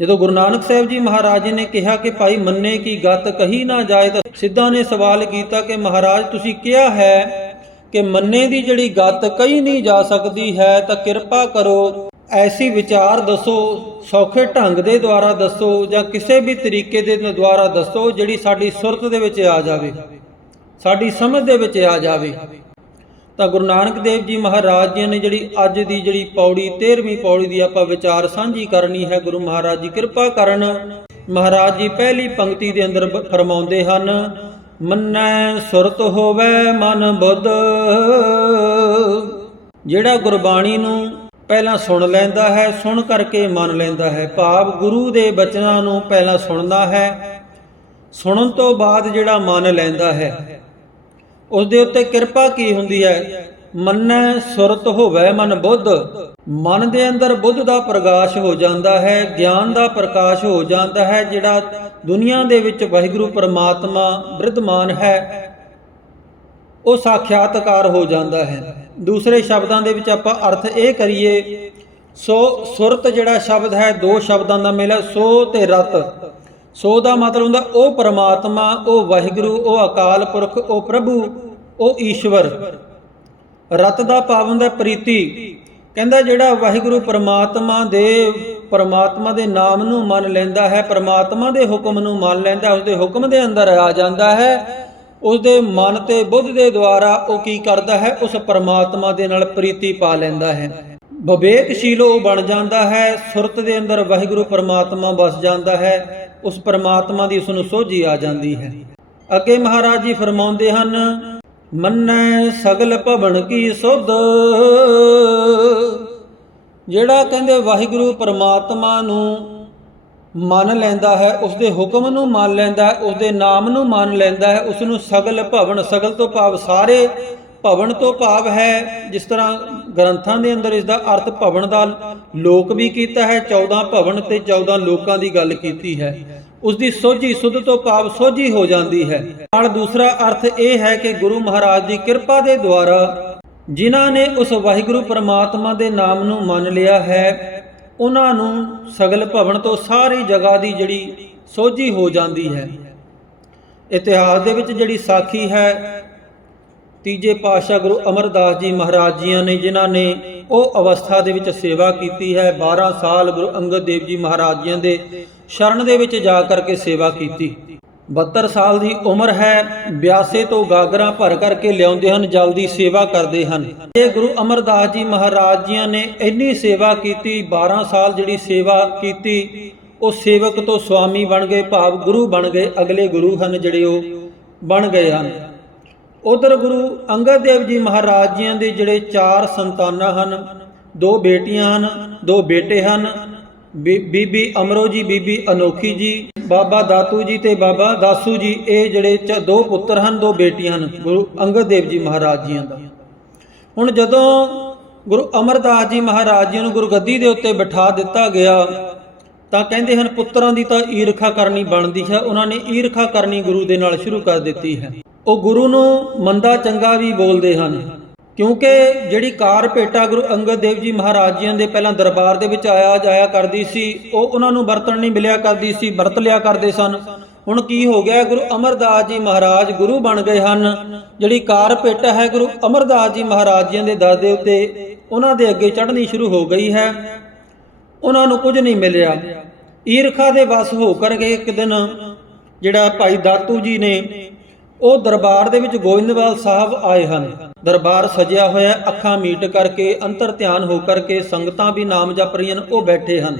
ਜਦੋਂ ਗੁਰੂ ਨਾਨਕ ਸਾਹਿਬ ਜੀ ਮਹਾਰਾਜ ਜੀ ਨੇ ਕਿਹਾ ਕਿ ਭਾਈ ਮੰਨੇ ਕੀ ਗੱਤ, ਕਹੀ ਨਾ ਜਾਏ, ਤਾਂ ਸਿੱਧਾ ਨੇ ਸਵਾਲ ਕੀਤਾ ਕਿ ਮਹਾਰਾਜ, ਤੁਸੀਂ ਕਿਹਾ ਹੈ ਕਿ ਮੰਨੇ ਦੀ ਜਿਹੜੀ ਗੱਤ ਕਹੀ ਨਹੀਂ ਜਾ ਸਕਦੀ ਹੈ, ਤਾਂ ਕਿਰਪਾ ਕਰੋ, ਐਸੀ ਵਿਚਾਰ ਦੱਸੋ, ਸੌਖੇ ਢੰਗ ਦੇ ਦੁਆਰਾ ਦੱਸੋ, ਜਾਂ ਕਿਸੇ ਵੀ ਤਰੀਕੇ ਦੇ ਦੁਆਰਾ ਦੱਸੋ, ਜਿਹੜੀ ਸਾਡੀ ਸੁਰਤ ਦੇ ਵਿੱਚ ਆ ਜਾਵੇ, ਸਾਡੀ ਸਮਝ ਦੇ ਵਿੱਚ ਆ ਜਾਵੇ। ਤਾਂ ਗੁਰੂ ਨਾਨਕ ਦੇਵ ਜੀ ਮਹਾਰਾਜ ਜੀ ਨੇ ਜਿਹੜੀ ਅੱਜ ਦੀ ਜਿਹੜੀ ਪੌੜੀ 13ਵੀਂ ਪੌੜੀ ਦੀ ਆਪਾਂ ਵਿਚਾਰ ਸਾਂਝੀ ਕਰਨੀ ਹੈ, ਗੁਰੂ ਮਹਾਰਾਜ ਜੀ ਕਿਰਪਾ ਕਰਨ ਮਹਾਰਾਜ ਜੀ ਪਹਿਲੀ ਪੰਕਤੀ ਦੇ ਅੰਦਰ ਫਰਮਾਉਂਦੇ ਹਨ, ਮੰਨੈ ਸੁਰਤ ਹੋਵੇ ਮਨ ਬੁੱਧ ਜਿਹੜਾ ਗੁਰਬਾਣੀ ਨੂੰ ਪਹਿਲਾਂ ਸੁਣ ਲੈਂਦਾ ਹੈ, ਸੁਣ ਕਰਕੇ ਮੰਨ ਲੈਂਦਾ ਹੈ। ਭਾਵ ਗੁਰੂ ਦੇ ਬਚਨਾਂ ਨੂੰ ਪਹਿਲਾਂ ਸੁਣਦਾ ਹੈ, ਸੁਣਨ ਤੋਂ ਬਾਅਦ ਜਿਹੜਾ ਮੰਨ ਲੈਂਦਾ ਹੈ। ਉਸ ਦੇ ਉੱਤੇ ਕਿਰਪਾ ਕੀ ਹੁੰਦੀ ਹੈ? ਮੰਨੈ ਸੁਰਤ ਹੋਵੇ ਮਨ ਬੁੱਧ। ਮਨ ਦੇ ਅੰਦਰ ਬੁੱਧ ਦਾ ਪ੍ਰਕਾਸ਼ ਹੋ ਜਾਂਦਾ ਹੈ, ਗਿਆਨ ਦਾ ਪ੍ਰਕਾਸ਼ ਹੋ ਜਾਂਦਾ ਹੈ, ਜਿਹੜਾ ਦੁਨੀਆ ਦੇ ਵਿੱਚ ਵਾਹਿਗੁਰੂ ਪਰਮਾਤਮਾ ਵਿਰਧਮਾਨ ਹੈ, ਉਹ ਸਾਖਿਆਤਕਾਰ ਹੋ ਜਾਂਦਾ ਹੈ। ਦੂਸਰੇ ਸ਼ਬਦਾਂ ਦੇ ਵਿੱਚ ਆਪਾਂ ਅਰਥ ਇਹ ਕਰੀਏ, ਸੋ ਸੁਰਤ ਜਿਹੜਾ ਸ਼ਬਦ ਹੈ, ਦੋ ਸ਼ਬਦਾਂ ਦਾ ਮੇਲ ਹੈ, ਸੋ ਤੇ ਰਤ। ਸੋ ਦਾ ਮਤਲਬ ਹੁੰਦਾ ਉਹ ਪਰਮਾਤਮਾ, ਉਹ ਵਾਹਿਗੁਰੂ, ਉਹ ਅਕਾਲ ਪੁਰਖ, ਉਹ ਪ੍ਰਭੂ, ਉਹ ਈਸ਼ਵਰ। ਰਤ ਦਾ ਭਾਵ ਹੁੰਦਾ ਪ੍ਰੀਤੀ। ਕਹਿੰਦਾ ਜਿਹੜਾ ਵਾਹਿਗੁਰੂ ਪਰਮਾਤਮਾ ਦੇ ਪਰਮਾਤਮਾ ਦੇ ਨਾਮ ਨੂੰ ਮੰਨ ਲੈਂਦਾ ਹੈ, ਪਰਮਾਤਮਾ ਦੇ ਹੁਕਮ ਨੂੰ ਮੰਨ ਲੈਂਦਾ ਉਸ ਦੇ ਹੁਕਮ ਦੇ ਅੰਦਰ ਆ ਜਾਂਦਾ ਹੈ ਉਸ ਦੇ ਮਨ ਤੇ ਬੁੱਧ ਦੇ ਦੁਆਰਾ ਉਹ ਕੀ ਕਰਦਾ ਹੈ, ਉਸ ਪਰਮਾਤਮਾ ਦੇ ਨਾਲ ਪ੍ਰੀਤੀ ਪਾ ਲੈਂਦਾ ਹੈ। ਵਿਵੇਕਸ਼ੀਲ ਉਹ ਬਣ ਜਾਂਦਾ ਹੈ, ਸੁਰਤ ਦੇ ਅੰਦਰ ਵਾਹਿਗੁਰੂ ਪਰਮਾਤਮਾ ਵਸ ਜਾਂਦਾ ਹੈ ਉਸ ਪਰਮਾਤਮਾ ਦੀ ਉਸ ਨੂੰ ਸੋਝੀ ਆ ਜਾਂਦੀ ਹੈ। ਅੱਗੇ ਮਹਾਰਾਜ ਜੀ ਫਰਮਾਉਂਦੇ ਹਨ, ਮੰਨੈ ਸਗਲ ਭਵਨ ਕੀ ਸੁਧ। ਜਿਹੜਾ ਕਹਿੰਦੇ ਵਾਹਿਗੁਰੂ ਪਰਮਾਤਮਾ ਨੂੰ ਮੰਨ ਲੈਂਦਾ ਹੈ ਉਸ ਦੇ ਹੁਕਮ ਨੂੰ ਮੰਨ ਲੈਂਦਾ ਹੈ ਉਸ ਦੇ ਨਾਮ ਨੂੰ ਮੰਨ ਲੈਂਦਾ ਹੈ ਉਸ ਨੂੰ ਸਗਲ ਭਵਨ, ਸਗਲ ਤੋਂ ਭਾਵ ਸਾਰੇ ਭਵਨ ਤੋਂ ਭਾਵ ਹੈ। ਜਿਸ ਤਰ੍ਹਾਂ ਗ੍ਰੰਥਾਂ ਦੇ ਅੰਦਰ ਇਸ ਦਾ ਅਰਥ ਭਵਨ ਦਾ ਲੋਕ ਵੀ ਕੀਤਾ ਹੈ 14 ਭਵਨ ਤੇ 14 ਲੋਕਾਂ ਦੀ ਗੱਲ ਕੀਤੀ ਹੈ। ਉਸ ਦੀ ਸੋਝੀ ਸੁਧ ਤੋਂ ਭਾਵ ਸੋਝੀ ਹੋ ਜਾਂਦੀ ਹੈ। ਨਾਲ ਦੂਸਰਾ ਅਰਥ ਇਹ ਹੈ ਕਿ ਗੁਰੂ ਮਹਾਰਾਜ ਦੀ ਕਿਰਪਾ ਦੇ ਦੁਆਰਾ ਜਿਨ੍ਹਾਂ ਨੇ ਉਸ ਵਾਹਿਗੁਰੂ ਪਰਮਾਤਮਾ ਦੇ ਨਾਮ ਨੂੰ ਮੰਨ ਲਿਆ ਹੈ, ਉਹਨਾਂ ਨੂੰ ਸਗਲ ਭਵਨ ਤੋਂ ਸਾਰੀ ਜਗ੍ਹਾ ਦੀ ਜਿਹੜੀ ਸੋਝੀ ਹੋ ਜਾਂਦੀ ਹੈ। ਇਤਿਹਾਸ ਦੇ ਵਿੱਚ ਜਿਹੜੀ ਸਾਖੀ ਹੈ ਤੀਜੇ ਪਾਤਸ਼ਾਹ ਗੁਰੂ ਅਮਰਦਾਸ ਜੀ ਮਹਾਰਾਜ ਜੀਆਂ ਨੇ, ਜਿਨ੍ਹਾਂ ਨੇ ਉਹ ਅਵਸਥਾ ਦੇ ਵਿੱਚ ਸੇਵਾ ਕੀਤੀ ਹੈ 12 ਸਾਲ ਗੁਰੂ ਅੰਗਦ ਦੇਵ ਜੀ ਮਹਾਰਾਜ ਜੀਆਂ ਦੇ ਸ਼ਰਨ ਦੇ ਵਿੱਚ ਜਾ ਕਰਕੇ ਸੇਵਾ ਕੀਤੀ। 72 ਸਾਲ ਦੀ ਉਮਰ ਹੈ, ਬਿਆਸੇ ਤੋਂ ਗਾਗਰਾਂ ਭਰ ਕਰਕੇ ਲਿਆਉਂਦੇ ਹਨ, ਜਲਦੀ ਸੇਵਾ ਕਰਦੇ ਹਨ। ਇਹ ਗੁਰੂ ਅਮਰਦਾਸ ਜੀ ਮਹਾਰਾਜ ਜੀਆਂ ਨੇ ਇੰਨੀ ਸੇਵਾ ਕੀਤੀ 12 ਸਾਲ ਜਿਹੜੀ ਸੇਵਾ ਕੀਤੀ, ਉਹ ਸੇਵਕ ਤੋਂ ਸੁਆਮੀ ਬਣ ਗਏ, ਭਾਵ ਗੁਰੂ ਬਣ ਗਏ, ਅਗਲੇ ਗੁਰੂ ਹਨ ਜਿਹੜੇ ਉਹ ਬਣ ਗਏ ਹਨ। ਉਧਰ ਗੁਰੂ ਅੰਗਦ ਦੇਵ ਜੀ ਮਹਾਰਾਜ ਜੀਆਂ ਦੇ ਜਿਹੜੇ ਚਾਰ ਸੰਤਾਨਾਂ ਹਨ, ਦੋ ਬੇਟੀਆਂ ਹਨ, ਦੋ ਬੇਟੇ ਹਨ, ਬੀ- ਬੀਬੀ ਅਮਰੋ ਜੀ, ਬੀਬੀ ਅਨੋਖੀ ਜੀ, ਬਾਬਾ ਦਾਤੂ ਜੀ ਤੇ ਬਾਬਾ ਦਾਸੂ ਜੀ, ਇਹ ਜਿਹੜੇ ਚ- ਦੋ ਪੁੱਤਰ ਹਨ, ਦੋ ਬੇਟੀਆਂ ਹਨ ਗੁਰੂ ਅੰਗਦ ਦੇਵ ਜੀ ਮਹਾਰਾਜ ਜੀਆਂ ਦਾ। ਹੁਣ ਜਦੋਂ ਗੁਰੂ ਅਮਰਦਾਸ ਜੀ ਮਹਾਰਾਜ ਜੀ ਨੂੰ ਗੁਰਗੱਦੀ ਦੇ ਉੱਤੇ ਬਿਠਾ ਦਿੱਤਾ ਗਿਆ, ਤਾਂ ਕਹਿੰਦੇ ਹਨ, ਪੁੱਤਰਾਂ ਦੀ ਤਾਂ ਈਰਖਾ ਕਰਨੀ ਬਣਦੀ ਹੈ, ਉਹਨਾਂ ਨੇ ਈਰਖਾ ਕਰਨੀ ਗੁਰੂ ਦੇ ਨਾਲ ਸ਼ੁਰੂ ਕਰ ਦਿੱਤੀ ਹੈ। ਉਹ ਗੁਰੂ ਨੂੰ ਮੰਦਾ ਚੰਗਾ ਵੀ ਬੋਲਦੇ ਹਨ। ਕਿਉਂਕਿ ਜਿਹੜੀ ਕਾਰ ਭੇਟਾ ਗੁਰੂ ਅੰਗਦ ਦੇਵ ਜੀ ਮਹਾਰਾਜ ਜੀਆਂ ਦੇ ਪਹਿਲਾਂ ਦਰਬਾਰ ਦੇ ਵਿੱਚ ਆਇਆ ਜਾਇਆ ਕਰਦੀ ਸੀ, ਉਹ ਉਹਨਾਂ ਨੂੰ ਵਰਤਣ ਨਹੀਂ ਮਿਲਿਆ ਕਰਦੀ ਸੀ, ਵਰਤ ਲਿਆ ਕਰਦੇ ਸਨ। ਹੁਣ ਕੀ ਹੋ ਗਿਆ, ਗੁਰੂ ਅਮਰਦਾਸ ਜੀ ਮਹਾਰਾਜ ਗੁਰੂ ਬਣ ਗਏ ਹਨ। ਜਿਹੜੀ ਕਾਰ ਭੇਟਾ ਹੈ ਗੁਰੂ ਅਮਰਦਾਸ ਜੀ ਮਹਾਰਾਜ ਜੀਆਂ ਦੇ ਦਰ ਦੇ ਉੱਤੇ, ਉਹਨਾਂ ਦੇ ਅੱਗੇ ਚੜ੍ਹਨੀ ਸ਼ੁਰੂ ਹੋ ਗਈ ਹੈ। ਉਹਨਾਂ ਨੂੰ ਕੁਝ ਨਹੀਂ ਮਿਲਿਆ। ਈਰਖਾ ਦੇ ਵਸ ਹੋ ਕਰਕੇ ਇੱਕ ਦਿਨ, ਜਿਹੜਾ ਭਾਈ ਦਾਤੂ ਜੀ ਨੇ ਉਹ ਦਰਬਾਰ ਦੇ ਵਿੱਚ ਗੋਇੰਦਵਾਲ ਸਾਹਿਬ ਆਏ ਹਨ। ਦਰਬਾਰ ਸਜਿਆ ਹੋਇਆ ਅੱਖਾਂ ਮੀਟ ਕਰਕੇ, ਅੰਤਰ ਧਿਆਨ ਹੋ ਕਰਕੇ ਸੰਗਤਾਂ ਵੀ ਨਾਮ ਜਪ ਰਹੀਆਂ ਉਹ ਬੈਠੇ ਹਨ।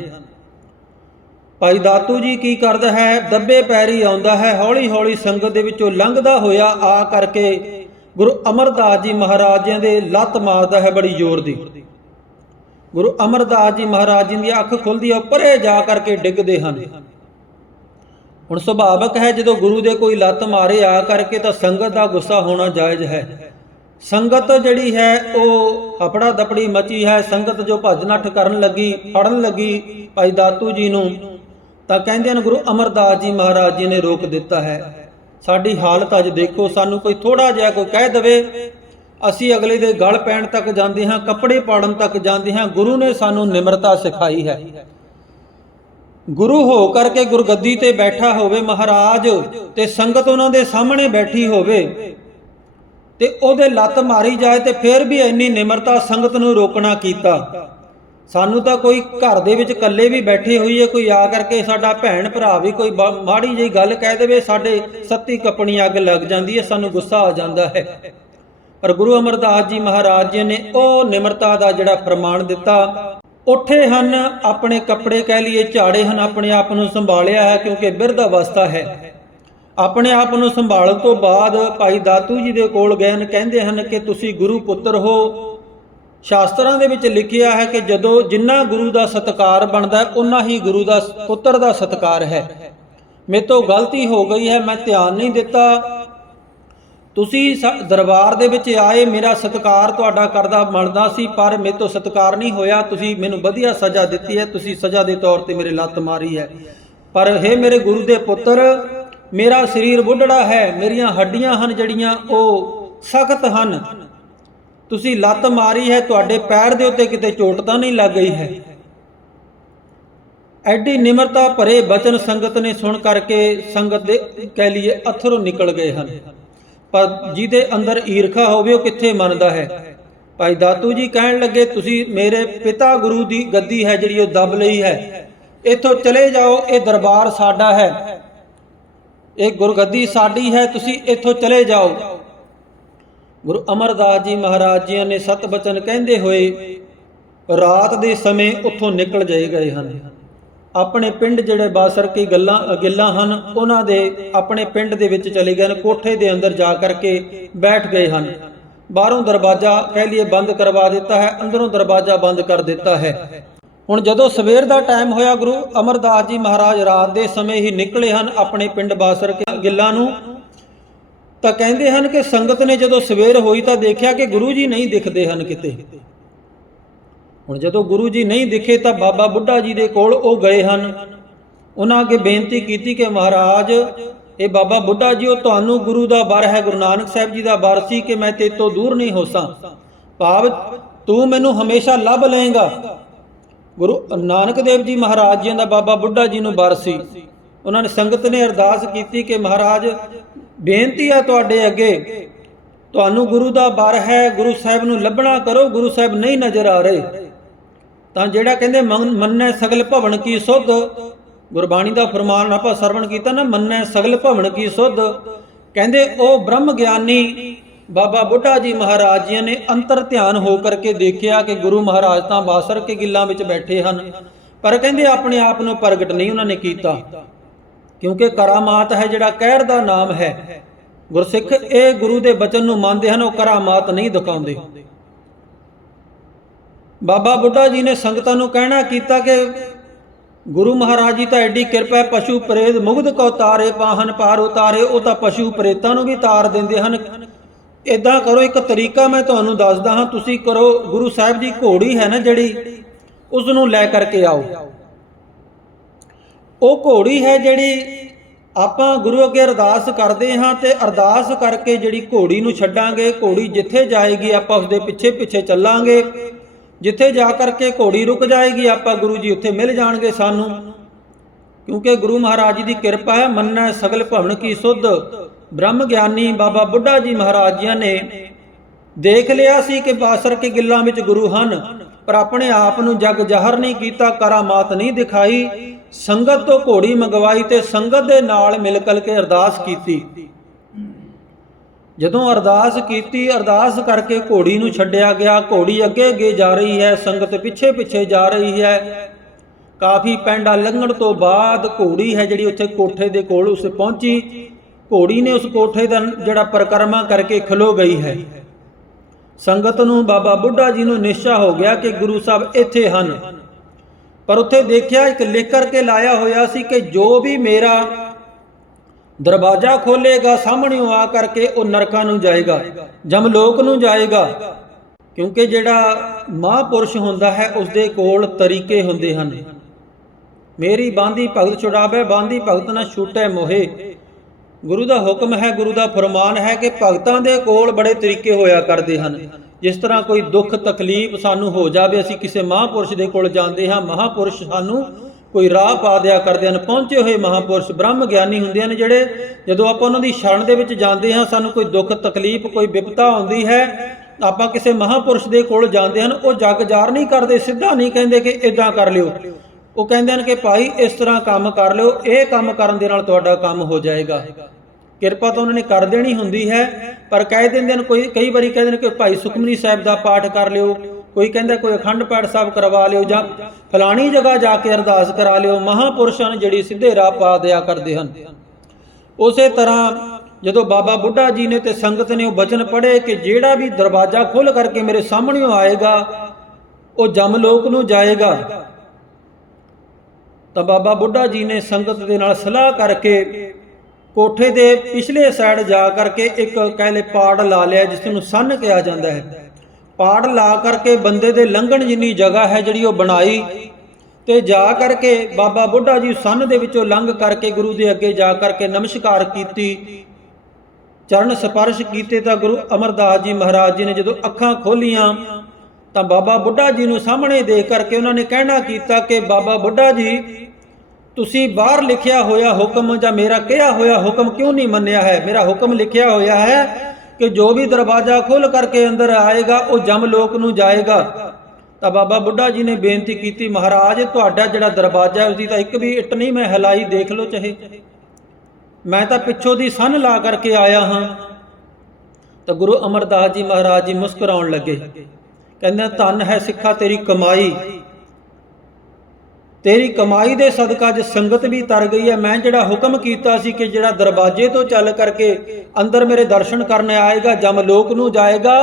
ਭਾਈ ਦਾਤੂ ਜੀ ਕੀ ਕਰਦਾ ਹੈ? ਦੱਬੇ ਪੈਰੀ ਆਉਂਦਾ ਹੈ ਹੌਲੀ ਹੌਲੀ ਸੰਗਤ ਦੇ ਵਿੱਚੋਂ ਲੰਘਦਾ ਹੋਇਆ ਆ ਕਰਕੇ ਗੁਰੂ ਅਮਰਦਾਸ ਜੀ ਮਹਾਰਾਜਾਂ ਦੇ ਲੱਤ ਮਾਰਦਾ ਹੈ ਬੜੀ ਜ਼ੋਰ ਦੀ। ਗੁਰੂ ਅਮਰਦਾਸ ਜੀ ਮਹਾਰਾਜ ਜੀ ਦੀ ਅੱਖ ਖੁੱਲਦੀ ਹੈ ਪਰੇ ਜਾ ਕਰਕੇ ਡਿੱਗਦੇ ਹਨ। ਹੁਣ ਸੁਭਾਵਕ ਹੈ ਜਦੋਂ ਗੁਰੂ ਦੇ ਕੋਈ ਲੱਤ ਮਾਰੇ ਆ ਕਰਕੇ ਤਾਂ ਸੰਗਤ ਦਾ ਗੁੱਸਾ ਹੋਣਾ ਜਾਇਜ਼ ਹੈ। ਸੰਗਤ ਜਿਹੜੀ ਹੈ, ਉਹ ਹਪੜਾ ਦਪੜੀ ਮਚੀ ਹੈ। ਸੰਗਤ ਜੋ ਭੱਜ ਨੱਠ ਕਰਨ ਲੱਗੀ, ਫੜਨ ਲੱਗੀ ਭਾਈ ਦਾਤੂ ਜੀ ਨੂੰ, ਤਾਂ ਕਹਿੰਦੇ ਹਨ, ਗੁਰੂ ਅਮਰਦਾਸ ਜੀ ਮਹਾਰਾਜ ਜੀ ਨੇ ਰੋਕ ਦਿੱਤਾ ਹੈ। ਸਾਡੀ ਹਾਲਤ ਅੱਜ ਦੇਖੋ, ਸਾਨੂੰ ਕੋਈ ਥੋੜਾ ਜਿਹਾ ਕੋਈ ਕਹਿ ਦਵੇ। ਅਸੀਂ ਅਗਲੇ ਦੇ ਗਲ ਪੈਣ ਤੱਕ ਜਾਂਦੇ ਹਾਂ, ਕੱਪੜੇ ਪਾੜਨ ਤੱਕ ਜਾਂਦੇ ਹਾਂ। ਗੁਰੂ ਨੇ ਸਾਨੂੰ ਨਿਮਰਤਾ ਸਿਖਾਈ ਹੈ। ਗੁਰੂ ਹੋ ਕਰਕੇ ਗੁਰਗੱਦੀ ਤੇ ਬੈਠਾ ਹੋਵੇ ਮਹਾਰਾਜ ਤੇ ਸੰਗਤ ਉਹਨਾਂ ਦੇ ਸਾਹਮਣੇ ਬੈਠੀ ਹੋਵੇ ਤੇ ਉਹਦੇ ਲੱਤ ਮਾਰੀ ਜਾਏ ਤੇ ਫਿਰ ਵੀ ਇੰਨੀ ਨਿਮਰਤਾ ਸੰਗਤ ਨੂੰ ਰੋਕਣਾ ਕੀਤਾ। ਸਾਨੂੰ ਤਾਂ ਕੋਈ ਘਰ ਦੇ ਵਿੱਚ ਇਕੱਲੇ ਵੀ ਬੈਠੇ ਹੋਈਏ, ਕੋਈ ਆ ਕਰਕੇ ਸਾਡਾ ਭੈਣ ਭਰਾ ਵੀ ਕੋਈ ਮਾੜੀ ਜਿਹੀ ਗੱਲ ਕਹਿ ਦੇਵੇ, ਸਾਡੇ ਸੱਤੀ ਕੱਪਣੀ ਅੱਗ ਲੱਗ ਜਾਂਦੀ ਹੈ, ਸਾਨੂੰ ਗੁੱਸਾ ਆ ਜਾਂਦਾ ਹੈ। ਪਰ ਗੁਰੂ ਅਮਰਦਾਸ ਜੀ ਮਹਾਰਾਜ ਜੀ ਨੇ ਉਹ ਨਿਮਰਤਾ ਦਾ ਜਿਹੜਾ ਪ੍ਰਮਾਣ ਦਿੱਤਾ ਉੱਠੇ ਹਨ, ਆਪਣੇ ਕੱਪੜੇ ਕਹਿ ਲਈਏ ਝਾੜੇ ਹਨ, ਆਪਣੇ ਆਪ ਨੂੰ ਸੰਭਾਲਿਆ ਹੈ ਕਿਉਂਕਿ ਬਿਰਧ ਅਵਸਥਾ ਹੈ। ਆਪਣੇ ਆਪ ਨੂੰ ਸੰਭਾਲਣ ਤੋਂ ਬਾਅਦ ਭਾਈ ਦਾਤੂ ਜੀ ਦੇ ਕੋਲ ਗਏ ਹਨ ਕਹਿੰਦੇ ਹਨ ਕਿ ਤੁਸੀਂ ਗੁਰੂ ਪੁੱਤਰ ਹੋ। ਸ਼ਾਸਤਰਾਂ ਦੇ ਵਿੱਚ ਲਿਖਿਆ ਹੈ ਕਿ ਜਦੋਂ ਜਿੰਨਾ ਗੁਰੂ ਦਾ ਸਤਕਾਰ ਬਣਦਾ ਹੈ ਉਨਾ ਹੀ ਗੁਰੂ ਦਾ ਪੁੱਤਰ ਦਾ ਸਤਕਾਰ ਹੈ। ਮੇਰੇ ਤੋਂ ਗਲਤੀ ਹੋ ਗਈ ਹੈ, ਮੈਂ ਧਿਆਨ ਨਹੀਂ ਦਿੱਤਾ। ਤੁਸੀਂ ਸ- ਦਰਬਾਰ ਦੇ ਵਿੱਚ ਆਏ, ਮੇਰਾ ਸਤਿਕਾਰ ਤੁਹਾਡਾ ਕਰਦਾ ਬਣਦਾ ਸੀ, ਪਰ ਮੇਰੇ ਤੋਂ ਸਤਿਕਾਰ ਨਹੀਂ ਹੋਇਆ। ਤੁਸੀਂ ਮੈਨੂੰ ਵਧੀਆ ਸਜ਼ਾ ਦਿੱਤੀ ਹੈ, ਤੁਸੀਂ ਸਜ਼ਾ ਦੇ ਤੌਰ ਤੇ ਮੇਰੇ ਲੱਤ ਮਾਰੀ ਹੈ। ਪਰ हे ਮੇਰੇ ਗੁਰੂ ਦੇ ਪੁੱਤਰ, ਮੇਰਾ ਸਰੀਰ ਬੁੱਢੜਾ ਹੈ, ਮੇਰੀਆਂ ਹੱਡੀਆਂ ਹਨ ਜਿਹੜੀਆਂ, ਉਹ ਸਖਤ ਹਨ। ਤੁਸੀਂ ਲੱਤ ਮਾਰੀ ਹੈ, ਤੁਹਾਡੇ ਪੈਰ ਦੇ ਉੱਤੇ ਕਿਤੇ ਚੋਟ ਤਾਂ ਨਹੀਂ ਲੱਗ ਗਈ ਹੈ? ਐਡੀ ਨਿਮਰਤਾ ਭਰੇ ਬਚਨ ਸੰਗਤ ਨੇ ਸੁਣ ਕਰਕੇ ਸੰਗਤ ਦੇ ਕਹਿ ਲਈਏ, ਅਥਰੂ ਨਿਕਲ ਗਏ ਹਨ। ਪਰ ਜਿਹਦੇ ਅੰਦਰ ਈਰਖਾ ਹੋਵੇ ਉਹ ਕਿੱਥੇ ਮੰਨਦਾ ਹੈ? ਭਾਈ ਦਾਤੂ ਜੀ ਕਹਿਣ ਲੱਗੇ, ਤੁਸੀਂ ਮੇਰੇ ਪਿਤਾ ਗੁਰੂ ਦੀ ਗੱਦੀ ਹੈ ਜਿਹੜੀ ਉਹ ਦੱਬ ਲਈ ਹੈ। ਇੱਥੋਂ ਚਲੇ ਜਾਓ, ਇਹ ਦਰਬਾਰ ਸਾਡਾ ਹੈ। ਇਹ ਗੁਰਗੱਦੀ ਸਾਡੀ ਹੈ, ਤੁਸੀਂ ਇੱਥੋਂ ਚਲੇ ਜਾਓ। ਗੁਰੂ ਅਮਰਦਾਸ ਜੀ ਮਹਾਰਾਜ ਜੀ ਨੇ ਸਤ ਬਚਨ ਕਹਿੰਦੇ ਹੋਏ, ਰਾਤ ਦੇ ਸਮੇਂ ਉੱਥੋਂ ਨਿਕਲ ਜਾਏ ਗਏ ਹਨ। ਆਪਣੇ ਪਿੰਡ ਜਿਹੜੇ ਬਾਸਰ ਕੀ ਗੱਲਾਂ, ਗਿੱਲਾਂ ਹਨ, ਉਹਨਾਂ ਦੇ ਆਪਣੇ ਪਿੰਡ ਦੇ ਵਿੱਚ ਚਲੇ ਗਏ ਨੇ ਕੋਠੇ ਦੇ ਅੰਦਰ ਜਾ ਕਰਕੇ ਬੈਠ ਗਏ ਹਨ। ਬਾਹਰੋਂ ਦਰਵਾਜ਼ਾ ਕਹਿ ਲਈਏ ਬੰਦ ਕਰਵਾ ਦਿੱਤਾ ਹੈ, ਅੰਦਰੋਂ ਦਰਵਾਜ਼ਾ ਬੰਦ ਕਰ ਦਿੱਤਾ ਹੈ। ਹੁਣ ਜਦੋਂ ਸਵੇਰ ਦਾ ਟਾਈਮ ਹੋਇਆ, ਗੁਰੂ ਅਮਰਦਾਸ ਜੀ ਮਹਾਰਾਜ ਰਾਤ ਦੇ ਸਮੇਂ ਹੀ ਨਿਕਲੇ ਹਨ ਆਪਣੇ ਪਿੰਡ ਬਾਸਰ ਗਿੱਲਾਂ ਨੂੰ, ਤਾਂ ਕਹਿੰਦੇ ਹਨ ਕਿ ਸੰਗਤ ਨੇ ਜਦੋਂ ਸਵੇਰ ਹੋਈ ਤਾਂ ਦੇਖਿਆ ਕਿ ਗੁਰੂ ਜੀ ਨਹੀਂ ਦਿਖਦੇ ਹਨ ਕਿਤੇ। ਹੁਣ ਜਦੋਂ ਗੁਰੂ ਜੀ ਨਹੀਂ ਦਿਖੇ ਤਾਂ ਬਾਬਾ ਬੁੱਢਾ ਜੀ ਦੇ ਕੋਲ ਉਹ ਗਏ ਹਨ। ਉਹਨਾਂ ਅੱਗੇ ਬੇਨਤੀ ਕੀਤੀ ਕਿ ਮਹਾਰਾਜ, ਇਹ ਬਾਬਾ ਬੁੱਢਾ ਜੀ, ਉਹ ਤੁਹਾਨੂੰ ਗੁਰੂ ਦਾ ਬਰ ਹੈ, ਗੁਰੂ ਨਾਨਕ ਸਾਹਿਬ ਜੀ ਦਾ ਬਰ ਸੀ ਕਿ ਮੈਂ ਤੇਰੇ ਤੋਂ ਦੂਰ ਨਹੀਂ ਹੋਸਾਂ। ਭਾਵ ਤੂੰ ਮੈਨੂੰ ਹਮੇਸ਼ਾ ਲੱਭ ਲਏਗਾ। ਗੁਰੂ ਨਾਨਕ ਦੇਵ ਜੀ ਮਹਾਰਾਜ ਜੀ ਦਾ ਬਾਬਾ ਬੁੱਢਾ ਜੀ ਨੂੰ ਬਰ ਸੀ। ਉਹਨਾਂ ਨੇ ਸੰਗਤ ਨੇ ਅਰਦਾਸ ਕੀਤੀ ਕਿ ਮਹਾਰਾਜ, ਬੇਨਤੀ ਹੈ ਤੁਹਾਡੇ ਅੱਗੇ, ਤੁਹਾਨੂੰ ਗੁਰੂ ਦਾ ਬਰ ਹੈ, ਗੁਰੂ ਸਾਹਿਬ ਨੂੰ ਲੱਭਣਾ ਕਰੋ, ਗੁਰੂ ਸਾਹਿਬ ਨਹੀਂ ਨਜ਼ਰ ਆ ਰਹੇ। ਤਾਂ ਜਿਹੜਾ ਕਹਿੰਦੇ ਮਨ- ਮੰਨੈ ਸਗਲ ਭਵਨ ਕੀ ਸੁਧ, ਗੁਰਬਾਣੀ ਦਾ ਫਰਮਾਨ ਆਪਾਂ ਸਰਵਣ ਕੀਤਾ ਨਾ, ਮੰਨੈ ਸਗਲ ਭਵਨ ਕੀ ਸੁਧ। ਕਹਿੰਦੇ ਉਹ ਬ੍ਰਹਮ ਗਿਆਨੀ ਬਾਬਾ ਬੁੱਢਾ ਜੀ ਮਹਾਰਾਜ ਜੀ ਨੇ ਅੰਤਰ ਧਿਆਨ ਹੋ ਕਰਕੇ ਦੇਖਿਆ ਕਿ ਗੁਰੂ ਮਹਾਰਾਜ ਤਾਂ ਬਾਸਰ ਕੇ ਗਿੱਲਾਂ ਵਿੱਚ ਬੈਠੇ ਹਨ। ਪਰ ਕਹਿੰਦੇ ਆਪਣੇ ਆਪ ਨੂੰ ਪ੍ਰਗਟ ਨਹੀਂ ਉਹਨਾਂ ਨੇ ਕੀਤਾ। ਕਿਉਂਕਿ ਕਰਾਮਾਤ ਹੈ ਜਿਹੜਾ ਕਹਿਰ ਦਾ ਨਾਮ ਹੈ। ਗੁਰਸਿੱਖ ਇਹ ਗੁਰੂ ਦੇ ਬਚਨ ਨੂੰ ਮੰਨਦੇ ਹਨ, ਉਹ ਕਰਾਮਾਤ ਨਹੀਂ ਦਿਖਾਉਂਦੇ। ਬਾਬਾ ਬੁੱਢਾ ਜੀ ਨੇ ਸੰਗਤਾਂ ਨੂੰ ਕਹਿਣਾ ਕੀਤਾ ਕਿ ਗੁਰੂ ਮਹਾਰਾਜ ਜੀ ਤਾਂ ਐਡੀ ਕਿਰਪਾ ਪਸ਼ੂ ਪ੍ਰੇਤ ਮੁਗਧ ਕੋ ਤਾਰੇ ਪਾਹਨ ਪਾਰ ਉਤਾਰੇ, ਉਹ ਤਾਂ ਪਸ਼ੂ ਪ੍ਰੇਤਾਂ ਨੂੰ ਵੀ ਤਾਰ ਦਿੰਦੇ ਹਨ। ਇਦਾਂ ਕਰੋ, ਇੱਕ ਤਰੀਕਾ ਮੈਂ ਤੁਹਾਨੂੰ ਦੱਸਦਾ ਹਾਂ, ਤੁਸੀਂ ਕਰੋ, ਗੁਰੂ ਸਾਹਿਬ ਦੀ ਘੋੜੀ ਹੈ ਨਾ ਜਿਹੜੀ ਉਸ ਨੂੰ ਲੈ ਕਰਕੇ ਆਓ। ਉਹ ਘੋੜੀ ਹੈ ਜਿਹੜੀ ਆਪਾਂ ਗੁਰੂ ਅੱਗੇ ਅਰਦਾਸ ਕਰਦੇ ਹਾਂ ਤੇ ਅਰਦਾਸ ਕਰਕੇ ਜਿਹੜੀ ਘੋੜੀ ਨੂੰ ਛੱਡਾਂਗੇ, ਘੋੜੀ ਜਿੱਥੇ ਜਾਏਗੀ ਆਪਾਂ ਉਸਦੇ ਪਿੱਛੇ ਪਿੱਛੇ ਚੱਲਾਂਗੇ। ਜਿੱਥੇ ਜਾ ਕਰਕੇ ਘੋੜੀ ਰੁਕ ਜਾਏਗੀ, ਆਪਾਂ ਗੁਰੂ ਜੀ ਉੱਥੇ ਮਿਲ ਜਾਣਗੇ ਸਾਨੂੰ। ਕਿਉਂਕਿ ਗੁਰੂ ਮਹਾਰਾਜ ਜੀ ਦੀ ਕਿਰਪਾ ਹੈ, ਮੰਨੈ ਸਗਲ ਭਵਨ ਕੀ ਸੁਧ। ਬ੍ਰਹਮ ਗਿਆਨੀ ਬਾਬਾ ਬੁੱਢਾ ਜੀ ਮਹਾਰਾਜ ਜੀ ਨੇ ਦੇਖ ਲਿਆ ਸੀ ਕਿ ਬਾਸਰ ਕੇ ਗਿੱਲਾਂ ਵਿੱਚ ਗੁਰੂ ਹਨ, ਪਰ ਆਪਣੇ ਆਪ ਨੂੰ ਜਗ ਜ਼ਾਹਰ ਨਹੀਂ ਕੀਤਾ ਕਰਾਮਾਤ ਨਹੀਂ ਦਿਖਾਈ। ਸੰਗਤ ਤੋਂ ਘੋੜੀ ਮੰਗਵਾਈ ਤੇ ਸੰਗਤ ਦੇ ਨਾਲ ਮਿਲ ਕਲ ਕੇ ਅਰਦਾਸ ਕੀਤੀ। ਜਦੋਂ ਅਰਦਾਸ ਕੀਤੀ, ਅਰਦਾਸ ਕਰਕੇ ਘੋੜੀ ਨੂੰ ਛੱਡਿਆ ਗਿਆ, ਘੋੜੀ ਅੱਗੇ ਅੱਗੇ ਜਾ ਰਹੀ ਹੈ, ਸੰਗਤ ਪਿੱਛੇ ਪਿੱਛੇ ਜਾ ਰਹੀ ਹੈ। ਕਾਫੀ ਪੈਂਡਾ ਲੰਘਣ ਤੋਂ ਬਾਅਦ ਘੋੜੀ ਹੈ ਜਿਹੜੀ ਉੱਥੇ ਕੋਠੇ ਦੇ ਕੋਲ ਉਸ ਪਹੁੰਚੀ। ਘੋੜੀ ਨੇ ਉਸ ਕੋਠੇ ਦਾ ਜਿਹੜਾ ਪਰਕਰਮਾ ਕਰਕੇ ਖਲੋ ਗਈ ਹੈ। ਸੰਗਤ ਨੂੰ ਬਾਬਾ ਬੁੱਢਾ ਜੀ ਨੂੰ ਨਿਸ਼ਚਾ ਹੋ ਗਿਆ ਕਿ ਗੁਰੂ ਸਾਹਿਬ ਇੱਥੇ ਹਨ। ਪਰ ਉੱਥੇ ਦੇਖਿਆ ਇੱਕ ਲਿਖ ਕਰਕੇ ਲਾਇਆ ਹੋਇਆ ਸੀ ਕਿ ਜੋ ਵੀ ਮੇਰਾ ਦਰਵਾਜ਼ਾ ਖੋਲੇਗਾ ਸਾਹਮਣੇੋਂ ਆ ਕਰਕੇ ਉਹ ਨਰਕਾਂ ਨੂੰ ਜਾਏਗਾ ਜਮਲੋਕ ਨੂੰ ਜਾਏਗਾ। ਕਿਉਂਕਿ ਜਿਹੜਾ ਮਹਾਪੁਰਸ਼ ਹੁੰਦਾ ਹੈ ਉਸ ਦੇ ਕੋਲ ਤਰੀਕੇ ਹੁੰਦੇ ਹਨ। ਮੇਰੀ ਬਾਂਦੀ ਭਗਤ ਛੁਡਾਵੇ, ਬਾਂਦੀ ਭਗਤ ਨਾ ਛੂਟੇ ਮੋਹੇ। ਗੁਰੂ ਦਾ ਹੁਕਮ ਹੈ, ਗੁਰੂ ਦਾ ਫਰਮਾਨ ਹੈ ਕਿ ਭਗਤਾਂ ਦੇ ਕੋਲ ਬੜੇ ਤਰੀਕੇ ਹੋਇਆ ਕਰਦੇ ਹਨ। ਜਿਸ ਤਰ੍ਹਾਂ ਕੋਈ ਦੁੱਖ ਤਕਲੀਫ ਸਾਨੂੰ ਹੋ ਜਾਵੇ, ਅਸੀਂ ਕਿਸੇ ਮਹਾਪੁਰਸ਼ ਦੇ ਕੋਲ ਜਾਂਦੇ ਹਾਂ, ਮਹਾਪੁਰਸ਼ ਸਾਨੂੰ ਕੋਈ ਰਾਹ ਪਾ ਦਿਆ ਕਰਦੇ ਹਨ। ਪਹੁੰਚੇ ਹੋਏ ਮਹਾਪੁਰਸ਼ ਬ੍ਰਹਮ ਗਿਆਨੀ ਹੁੰਦੇ ਹਨ ਜਿਹੜੇ ਜਦੋਂ ਆਪਾਂ ਉਹਨਾਂ ਦੀ ਸ਼ਰਨ ਦੇ ਵਿੱਚ ਜਾਂਦੇ ਹਾਂ, ਸਾਨੂੰ ਕੋਈ ਦੁੱਖ, ਤਕਲੀਫ, ਕੋਈ ਵਿਪਤਾ ਆਉਂਦੀ ਹੈ, ਆਪਾਂ ਕਿਸੇ ਮਹਾਪੁਰਸ਼ ਦੇ ਕੋਲ ਜਾਂਦੇ ਹਨ, ਉਹ ਜਗ ਜਾਰ ਨਹੀਂ ਕਰਦੇ, ਸਿੱਧਾ ਨਹੀਂ ਕਹਿੰਦੇ ਕਿ ਇਦਾਂ ਕਰ ਲਿਓ। ਉਹ ਕਹਿੰਦੇ ਹਨ ਕਿ ਭਾਈ, ਇਸ ਤਰ੍ਹਾਂ ਕੰਮ ਕਰ ਲਿਓ, ਇਹ ਕੰਮ ਕਰਨ ਦੇ ਨਾਲ ਤੁਹਾਡਾ ਕੰਮ ਹੋ ਜਾਏਗਾ। ਕਿਰਪਾ ਤਾਂ ਉਹਨਾਂ ਨੇ ਕਰ ਦੇਣੀ ਹੁੰਦੀ ਹੈ, ਪਰ ਕਹਿ ਦਿੰਦੇ ਹਨ, ਕੋਈ ਕਈ ਵਾਰੀ ਕਹਿ ਦਿੰਦੇ ਨੇ ਕਿ ਭਾਈ ਸੁਖਮਨੀ ਸਾਹਿਬ ਦਾ ਪਾਠ ਕਰ ਲਿਓ ਕੋਈ ਕਹਿੰਦਾ ਕੋਈ ਅਖੰਡ ਪਾਠ ਸਾਹਿਬ ਕਰਵਾ ਲਿਓ ਜਾਂ ਫਲਾਣੀ ਜਗ੍ਹਾ ਜਾ ਕੇ ਅਰਦਾਸ ਕਰਾ ਲਿਓ, ਮਹਾਪੁਰਸ਼ਾਂ ਨੇ ਜਿਹੜੀ ਸਿੱਧੇ ਰਾਹ ਪਾ ਦਿਆ ਕਰਦੇ ਹਨ। ਉਸੇ ਤਰ੍ਹਾਂ ਜਦੋਂ ਬਾਬਾ ਬੁੱਢਾ ਜੀ ਨੇ ਤੇ ਸੰਗਤ ਨੇ ਉਹ ਬਚਨ ਪੜ੍ਹੇ ਕਿ ਜਿਹੜਾ ਵੀ ਦਰਵਾਜ਼ਾ ਖੋਲ ਕਰਕੇ ਮੇਰੇ ਸਾਹਮਣੇ ਆਏਗਾ, ਉਹ ਜਮ ਲੋਕ ਨੂੰ ਜਾਏਗਾ। ਤਾਂ ਬਾਬਾ ਬੁੱਢਾ ਜੀ ਨੇ ਸੰਗਤ ਦੇ ਨਾਲ ਸਲਾਹ ਕਰਕੇ ਕੋਠੇ ਦੇ ਪਿਛਲੇ ਸਾਈਡ ਜਾ ਕਰਕੇ ਇੱਕ ਕਹਿ ਕਹਿੰਦੇ ਪਾੜ ਲਾ ਲਿਆ, ਜਿਸ ਨੂੰ ਸੰਨ ਕਿਹਾ ਜਾਂਦਾ ਹੈ। ਪਾੜ ਲਾ ਕਰਕੇ ਬੰਦੇ ਦੇ ਲੰਘਣ ਜਿੰਨੀ ਜਗ੍ਹਾ ਹੈ ਜਿਹੜੀ ਉਹ ਬਣਾਈ ਤੇ ਜਾ ਕਰਕੇ ਬਾਬਾ ਬੁੱਢਾ ਜੀ ਸੰਨ ਦੇ ਵਿੱਚੋਂ ਲੰਘ ਕਰਕੇ ਗੁਰੂ ਦੇ ਅੱਗੇ ਜਾ ਕਰਕੇ ਨਮਸਕਾਰ ਕੀਤੀ, ਚਰਨ ਸਪਰਸ਼ ਕੀਤੇ ਤਾਂ ਗੁਰੂ ਅਮਰਦਾਸ ਜੀ ਮਹਾਰਾਜ ਜੀ ਨੇ ਜਦੋਂ ਅੱਖਾਂ ਖੋਲੀਆਂ ਤਾਂ ਬਾਬਾ ਬੁੱਢਾ ਜੀ ਨੂੰ ਸਾਹਮਣੇ ਦੇਖ ਕਰਕੇ ਉਹਨਾਂ ਨੇ ਕਹਿਣਾ ਕੀਤਾ ਕਿ ਬਾਬਾ ਬੁੱਢਾ ਜੀ, ਤੁਸੀਂ ਬਾਹਰ ਲਿਖਿਆ ਹੋਇਆ ਹੁਕਮ ਜਾਂ ਮੇਰਾ ਕਿਹਾ ਹੋਇਆ ਹੁਕਮ ਕਿਉਂ ਨਹੀਂ ਮੰਨਿਆ ਹੈ? ਮੇਰਾ ਹੁਕਮ ਲਿਖਿਆ ਹੋਇਆ ਹੈ ਕਿ ਜੋ ਵੀ ਦਰਵਾਜ਼ਾ ਖੋਲ ਕਰਕੇ ਅੰਦਰ ਆਏਗਾ, ਉਹ ਜਮ ਲੋਕ ਨੂੰ ਜਾਏਗਾ। ਤਾਂ ਬਾਬਾ ਬੁੱਢਾ ਜੀ ਨੇ ਬੇਨਤੀ ਕੀਤੀ, ਮਹਾਰਾਜ, ਤੁਹਾਡਾ ਜਿਹੜਾ ਦਰਵਾਜ਼ਾ ਹੈ ਉਸਦੀ ਤਾਂ ਇੱਕ ਵੀ ਇੱਟ ਨਹੀਂ, ਮੈਂ ਹਲਾਈ ਦੇਖ ਲਓ ਚਾਹੇ। ਮੈਂ ਤਾਂ ਪਿੱਛੋਂ ਦੀ ਸੰਨ ਲਾ ਕਰਕੇ ਆਇਆ ਹਾਂ। ਤਾਂ ਗੁਰੂ ਅਮਰਦਾਸ ਜੀ ਮਹਾਰਾਜ ਜੀ ਮੁਸਕਰਾਉਣ ਲੱਗੇ। ਕਹਿੰਦੇ, ਧੰਨ ਹੈ ਸਿੱਖਾ ਤੇਰੀ ਕਮਾਈ। ਤੇਰੀ ਕਮਾਈ ਦੇ ਸਦਕਾ ਜੇ ਸੰਗਤ ਵੀ ਤਰ ਗਈ ਹੈ। ਮੈਂ ਜਿਹੜਾ ਹੁਕਮ ਕੀਤਾ ਸੀ ਕਿ ਜਿਹੜਾ ਦਰਵਾਜ਼ੇ ਤੋਂ ਚੱਲ ਕਰਕੇ ਅੰਦਰ ਮੇਰੇ ਦਰਸ਼ਨ ਕਰਨ ਆਏਗਾ, ਜਮ ਲੋਕ ਨੂੰ ਜਾਏਗਾ,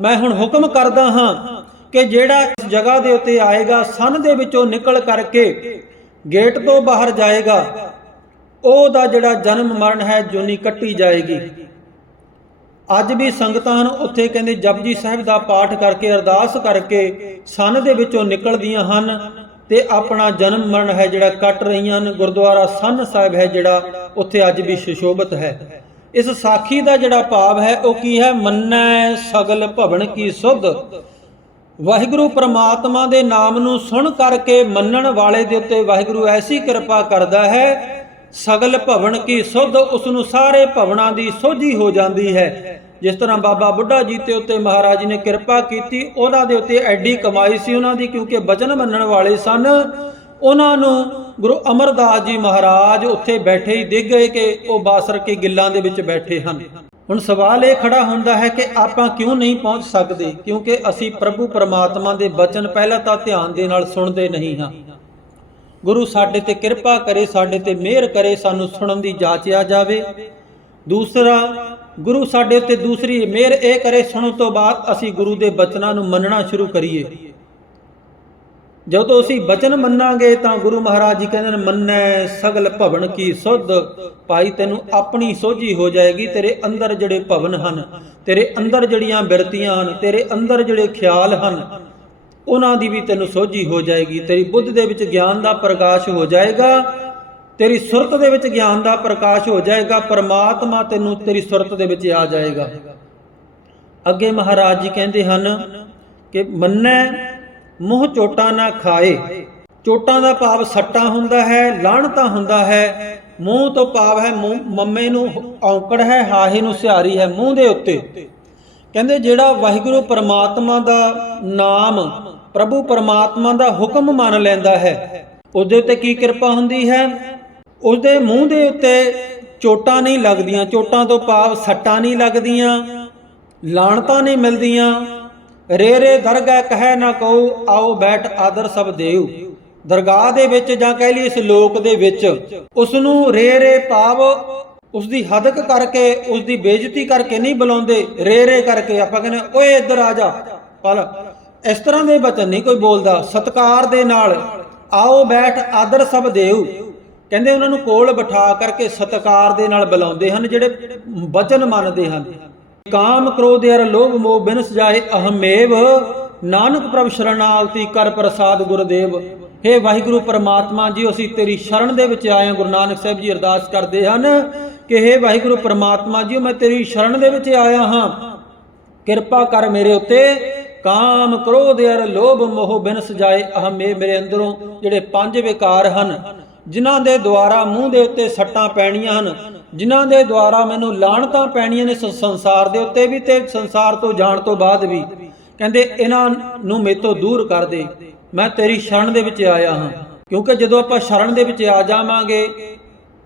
ਮੈਂ ਹੁਣ ਹੁਕਮ ਕਰਦਾ ਹਾਂ ਕਿ ਜਿਹੜਾ ਇਸ ਜਗ੍ਹਾ ਦੇ ਉੱਤੇ ਆਏਗਾ, ਸਨ ਦੇ ਵਿੱਚੋਂ ਨਿਕਲ ਕਰਕੇ ਗੇਟ ਤੋਂ ਬਾਹਰ ਜਾਏਗਾ, ਉਹਦਾ ਜਿਹੜਾ ਜਨਮ ਮਰਨ ਹੈ, ਜੋਨੀ ਕੱਟੀ ਜਾਏਗੀ। ਅੱਜ ਵੀ ਸੰਗਤਾਂ ਹਨ ਉੱਥੇ ਕਹਿੰਦੇ ਜਪਜੀ ਸਾਹਿਬ ਦਾ ਪਾਠ ਕਰਕੇ, ਅਰਦਾਸ ਕਰਕੇ ਸਨ ਦੇ ਵਿੱਚੋਂ ਨਿਕਲਦੀਆਂ ਹਨ। ਤੇ ਆਪਣਾ ਜਨਮ ਮਰਨ ਹੈ ਜਿਹੜਾ ਕੱਟ ਰਹੀਆਂ ਹਨ, ਗੁਰਦੁਆਰਾ ਸੰਨ ਸਾਹਿਬ ਹੈ ਜਿਹੜਾ, ਉੱਥੇ ਅੱਜ ਵੀ ਸ਼ਸ਼ੋਭਤ ਹੈ। ਇਸ ਸਾਖੀ ਦਾ ਜਿਹੜਾ ਭਾਵ ਹੈ, ਉਹ ਕੀ ਹੈ? ਮੰਨੈ ਸਗਲ ਭਵਨ ਕੀ ਸੁਧ। ਵਾਹਿਗੁਰੂ ਪ੍ਰਮਾਤਮਾ ਦੇ ਨਾਮ ਨੂੰ ਸੁਣ ਕਰਕੇ ਮੰਨਣ ਵਾਲੇ ਦੇ ਉੱਤੇ ਵਾਹਿਗੁਰੂ ਐਸੀ ਕਿਰਪਾ ਕਰਦਾ ਹੈ ਸਗਲ ਭਵਨ ਕੀ ਸੁਧ ਉਸ ਨੂੰ ਸਾਰੇ ਭਵਨਾਂ ਦੀ ਸੋਝੀ ਹੋ ਜਾਂਦੀ ਹੈ। ਜਿਸ ਤਰ੍ਹਾਂ ਬਾਬਾ ਬੁੱਢਾ ਜੀ ਤੇ ਉੱਤੇ ਮਹਾਰਾਜ ਨੇ ਕਿਰਪਾ ਕੀਤੀ, ਉਹਨਾਂ ਦੇ ਉੱਤੇ ਐਡੀ ਕਮਾਈ ਸੀ ਉਹਨਾਂ ਦੀ, ਕਿਉਂਕਿ ਬਚਨ ਮੰਨਣ ਵਾਲੇ ਸਨ। ਉਹਨਾਂ ਨੂੰ ਗੁਰੂ ਅਮਰਦਾਸ ਜੀ ਮਹਾਰਾਜ ਉੱਥੇ ਬੈਠੇ ਹੀ ਡਿੱਗ ਗਏ ਕਿ ਉਹ ਬਾਸਰ ਕੇ ਗਿੱਲਾਂ ਦੇ ਵਿੱਚ ਬੈਠੇ ਹਨ। ਹੁਣ ਸਵਾਲ ਇਹ ਖੜਾ ਹੁੰਦਾ ਹੈ ਕਿ ਆਪਾਂ ਕਿਉਂ ਨਹੀਂ ਪਹੁੰਚ ਸਕਦੇ, ਕਿਉਂਕਿ ਅਸੀਂ ਪ੍ਰਭੂ ਪਰਮਾਤਮਾ ਦੇ ਬਚਨ ਪਹਿਲਾਂ ਤਾਂ ਧਿਆਨ ਦੇ ਨਾਲ ਸੁਣਦੇ ਨਹੀਂ ਹਾਂ। ਗੁਰੂ ਸਾਡੇ ਤੇ ਕਿਰਪਾ ਕਰੇ, ਸਾਡੇ ਤੇ ਮਿਹਰ ਕਰੇ, ਸਾਨੂੰ ਸੁਣਨ ਦੀ ਜਾਚਿਆ ਜਾਵੇ। ਦੂਸਰਾ, ਗੁਰੂ ਸਾਡੇ ਉੱਤੇ ਦੂਸਰੀ ਮਿਹਰ ਇਹ ਕਰੇ, ਸੁਣਨ ਤੋਂ ਬਾਅਦ ਅਸੀਂ ਗੁਰੂ ਦੇ ਬਚਨਾਂ ਨੂੰ ਮੰਨਣਾ ਸ਼ੁਰੂ ਕਰੀਏ। ਜਦੋਂ ਅਸੀਂ ਬਚਨ ਮੰਨਾਂਗੇ, ਤਾਂ ਗੁਰੂ ਮਹਾਰਾਜ ਜੀ ਕਹਿੰਦੇ ਨੇ, ਮੰਨੈ ਸਗਲ ਭਵਨ ਕੀ ਸੁਧ, ਭਾਈ ਤੈਨੂੰ ਆਪਣੀ ਸੋਝੀ ਹੋ ਜਾਏਗੀ, ਤੇਰੇ ਅੰਦਰ ਜਿਹੜੇ ਭਵਨ ਹਨ, ਤੇਰੇ ਅੰਦਰ ਜਿਹੜੀਆਂ ਬਿਰਤੀਆਂ ਹਨ, ਤੇਰੇ ਅੰਦਰ ਜਿਹੜੇ ਖਿਆਲ ਹਨ ਉਹਨਾਂ ਦੀ ਵੀ ਤੈਨੂੰ ਸੋਝੀ ਹੋ ਜਾਏਗੀ। ਤੇਰੀ ਬੁੱਧ ਦੇ ਵਿੱਚ ਗਿਆਨ ਦਾ ਪ੍ਰਕਾਸ਼ ਹੋ ਜਾਏਗਾ। ਤੇਰੀ ਸੁਰਤ ਦੇ ਵਿੱਚ ਗਿਆਨ ਦਾ ਪ੍ਰਕਾਸ਼ ਹੋ ਜਾਏਗਾ। ਪਰਮਾਤਮਾ ਤੈਨੂੰ ਤੇਰੀ ਸੁਰਤ ਦੇ ਵਿੱਚ ਆ ਜਾਏਗਾ। ਅੱਗੇ ਮਹਾਰਾਜ ਜੀ ਕਹਿੰਦੇ ਹਨ ਕਿ ਮੰਨੈ, ਮੂੰਹ ਚੋਟਾਂ ਨਾ ਖਾਏ। ਚੋਟਾਂ ਦਾ ਭਾਵ ਸੱਟਾਂ ਹੁੰਦਾ ਹੈ, ਲਾਹਣਤਾ ਹੁੰਦਾ ਹੈ। ਮੂੰਹ ਤੋਂ ਭਾਵ ਹੈ ਮੰਮੇ ਨੂੰ ਔਂਕੜ ਹੈ, ਹਾਹੇ ਨੂੰ ਸਿਹਾਰੀ ਹੈ ਮੂੰਹ ਦੇ ਉੱਤੇ। ਕਹਿੰਦੇ ਜਿਹੜਾ ਵਾਹਿਗੁਰੂ ਪਰਮਾਤਮਾ ਦਾ ਨਾਮ ਪ੍ਰਭੂ ਪਰਮਾਤਮਾ ਦਾ ਹੁਕਮ ਮੰਨ ਲੈਂਦਾ ਹੈ, ਉਹਦੇ ਉੱਤੇ ਕੀ ਕਿਰਪਾ ਹੁੰਦੀ ਹੈ? ਉਸਦੇ ਮੂੰਹ ਦੇ ਉੱਤੇ ਚੋਟਾਂ ਨਹੀਂ ਲੱਗਦੀਆਂ, ਚੋਟਾਂ ਤੋਂ ਭਾਵ ਸੱਟਾਂ ਨਹੀਂ ਲੱਗਦੀਆਂ, ਲਾਣਤਾਂ ਨਹੀਂ ਮਿਲਦੀਆਂ ਰੇ ਰੇ ਦਰਗਾਹ ਕਹੈ ਨਾ ਕਹੋ, ਆਓ ਬੈਠ ਆਦਰ ਸਭ ਦੇਉ ਦਰਗਾਹ ਦੇ ਵਿੱਚ ਜਾਂ ਕਹਿ ਲਈ ਇਸ ਲੋਕ ਦੇ ਵਿੱਚ ਉਸ ਨੂੰ ਰੇ ਰੇ ਭਾਵ ਉਸ ਦੀ ਹਦਕ ਕਰਕੇ ਉਸ ਦੀ ਬੇਇੱਜ਼ਤੀ ਕਰਕੇ ਨਹੀਂ ਬੁਲਾਉਂਦੇ, ਰੇ ਰੇ ਕਰਕੇ ਆਪਾਂ ਕਹਿੰਦੇ ਓਏ ਇੱਧਰ ਆ ਜਾ। ਪਰ ਇਸ ਤਰ੍ਹਾਂ ਦੇ ਬਚਨ ਨਹੀਂ ਕੋਈ ਬੋਲਦਾ। ਸਤਕਾਰ ਦੇ ਨਾਲ, ਆਓ ਬੈਠ, ਆਦਰ ਸਭ ਦੇਉ ਕਹਿੰਦੇ ਉਹਨਾਂ ਨੂੰ ਕੋਲ ਬਿਠਾ ਕਰਕੇ ਸਤਕਾਰ ਦੇ ਨਾਲ ਬੁਲਾਉਂਦੇ ਹਨ, ਜਿਹੜੇ ਬਚਨ ਮੰਨਦੇ ਹਨ। ਕਾਮ ਕ੍ਰੋਧ ਅਰ ਲੋਭ ਮੋਹ ਬਿਨਸ ਜਾਏ ਅਹਮੇਵ। ਨਾਨਕ ਪ੍ਰਭ ਸ਼ਰਣਾਗਤੀ ਕਰ ਪ੍ਰਸਾਦ ਗੁਰਦੇਵ। ਹੇ ਵਾਹਿਗੁਰੂ ਪਰਮਾਤਮਾ ਜੀ, ਅਸੀਂ ਤੇਰੀ ਸ਼ਰਨ ਦੇ ਵਿੱਚ ਆਏ ਹਾਂ। ਗੁਰੂ ਨਾਨਕ ਸਾਹਿਬ ਜੀ ਅਰਦਾਸ ਕਰਦੇ ਹਨ ਕਿ ਹੇ ਵਾਹਿਗੁਰੂ ਪ੍ਰਮਾਤਮਾ ਜੀ ਮੈਂ ਤੇਰੀ ਸ਼ਰਨ ਦੇ ਵਿੱਚ ਆਇਆ ਹਾਂ। ਕਿਰਪਾ ਕਰ ਮੇਰੇ ਉੱਤੇ, ਕਾਮ ਕ੍ਰੋਧ ਅਰ ਲੋਭ ਮੋਹ ਬਿਨ ਸਜਾਏ ਅਹਮੇ ਮੇਰੇ ਅੰਦਰੋਂ ਜਿਹੜੇ ਪੰਜ ਵਿਕਾਰ ਹਨ, ਜਿਨ੍ਹਾਂ ਦੇ ਦੁਆਰਾ ਮੂੰਹ ਦੇ ਉੱਤੇ ਸੱਟਾਂ ਪੈਣੀਆਂ ਹਨ, ਜਿਨ੍ਹਾਂ ਦੇ ਦੁਆਰਾ ਮੈਨੂੰ ਲਾਹਣਤਾਂ ਪੈਣੀਆਂ ਨੇ ਸੰਸਾਰ ਦੇ ਉੱਤੇ ਵੀ ਤੇ ਸੰਸਾਰ ਤੋਂ ਜਾਣ ਤੋਂ ਬਾਅਦ ਵੀ। ਕਹਿੰਦੇ, ਇਹਨਾਂ ਨੂੰ ਮੇਰੇ ਤੋਂ ਦੂਰ ਕਰ ਦੇ। ਮੈਂ ਤੇਰੀ ਸ਼ਰਨ ਦੇ ਵਿੱਚ ਆਇਆ ਹਾਂ। ਕਿਉਂਕਿ ਜਦੋਂ ਆਪਾਂ ਸ਼ਰਨ ਦੇ ਵਿੱਚ ਆ ਜਾਵਾਂਗੇ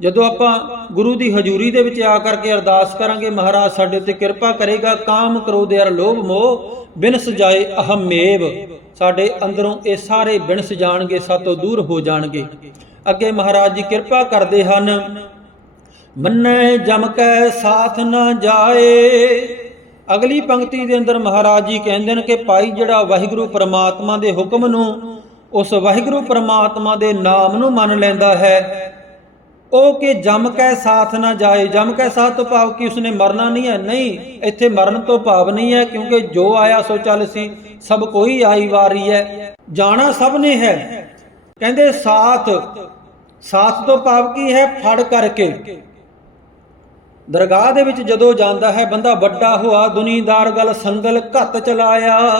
ਜਦੋਂ ਆਪਾਂ ਗੁਰੂ ਦੀ ਹਜ਼ੂਰੀ ਦੇ ਵਿੱਚ ਆ ਕਰਕੇ ਅਰਦਾਸ ਕਰਾਂਗੇ, ਮਹਾਰਾਜ ਸਾਡੇ ਉੱਤੇ ਕਿਰਪਾ ਕਰੇਗਾ, ਕਾਮ ਕ੍ਰੋਧ ਅਰ ਲੋਭ ਮੋਹ, ਬਿਨ ਸਜਾਏ ਅਹਮੇਵ ਸਾਡੇ ਅੰਦਰੋਂ ਇਹ ਸਾਰੇ ਬਿਨ ਸਜਾਣਗੇ, ਸਾਤੋਂ ਦੂਰ ਹੋ ਜਾਣਗੇ। ਅੱਗੇ ਮਹਾਰਾਜ ਜੀ ਕਿਰਪਾ ਕਰਦੇ ਹਨ। ਮੰਨੈ ਜਮ ਕੈ ਸਾਥ ਨਾ ਜਾਏ। ਅਗਲੀ ਪੰਕਤੀ ਦੇ ਅੰਦਰ ਮਹਾਰਾਜ ਜੀ ਕਹਿੰਦੇ ਨੇ ਕਿ ਭਾਈ ਜਿਹੜਾ ਵਾਹਿਗੁਰੂ ਪ੍ਰਮਾਤਮਾ ਦੇ ਹੁਕਮ ਨੂੰ, ਉਸ ਵਾਹਿਗੁਰੂ ਪ੍ਰਮਾਤਮਾ ਦੇ ਨਾਮ ਨੂੰ ਮੰਨ ਲੈਂਦਾ ਹੈ ਉਹ ਕਿ ਜਮ ਕੈ ਸਾਥ ਨਾ ਜਾਏ। ਜਮ ਕੈ ਸਾਥ ਤੋਂ ਭਾਵ ਕਿ ਉਸਨੇ ਮਰਨਾ ਨਹੀਂ ਹੈ। ਨਹੀਂ, ਇੱਥੇ ਮਰਨ ਤੋਂ ਭਾਵ ਨਹੀਂ ਹੈ, ਕਿਉਂਕਿ ਜੋ ਆਇਆ ਸੋ ਚੱਲ ਸੀ। ਸਭ ਕੋਈ ਆਈ ਵਾਰੀ ਹੈ। ਜਾਣਾ ਸਭ ਨੇ ਹੈ। ਕਹਿੰਦੇ ਸਾਥ। ਸਾਥ ਤੋਂ ਭਾਵ ਕੀ ਹੈ? ਫੜ ਕਰਕੇ। ਦਰਗਾਹ ਦੇ ਵਿੱਚ ਜਦੋਂ ਜਾਂਦਾ ਹੈ, ਬੰਦਾ ਵੱਡਾ ਹੋਆ, ਦੁਨੀਦਾਰ ਗੱਲ ਸੰਗਲ ਘੱਤ ਚਲਾਇਆ।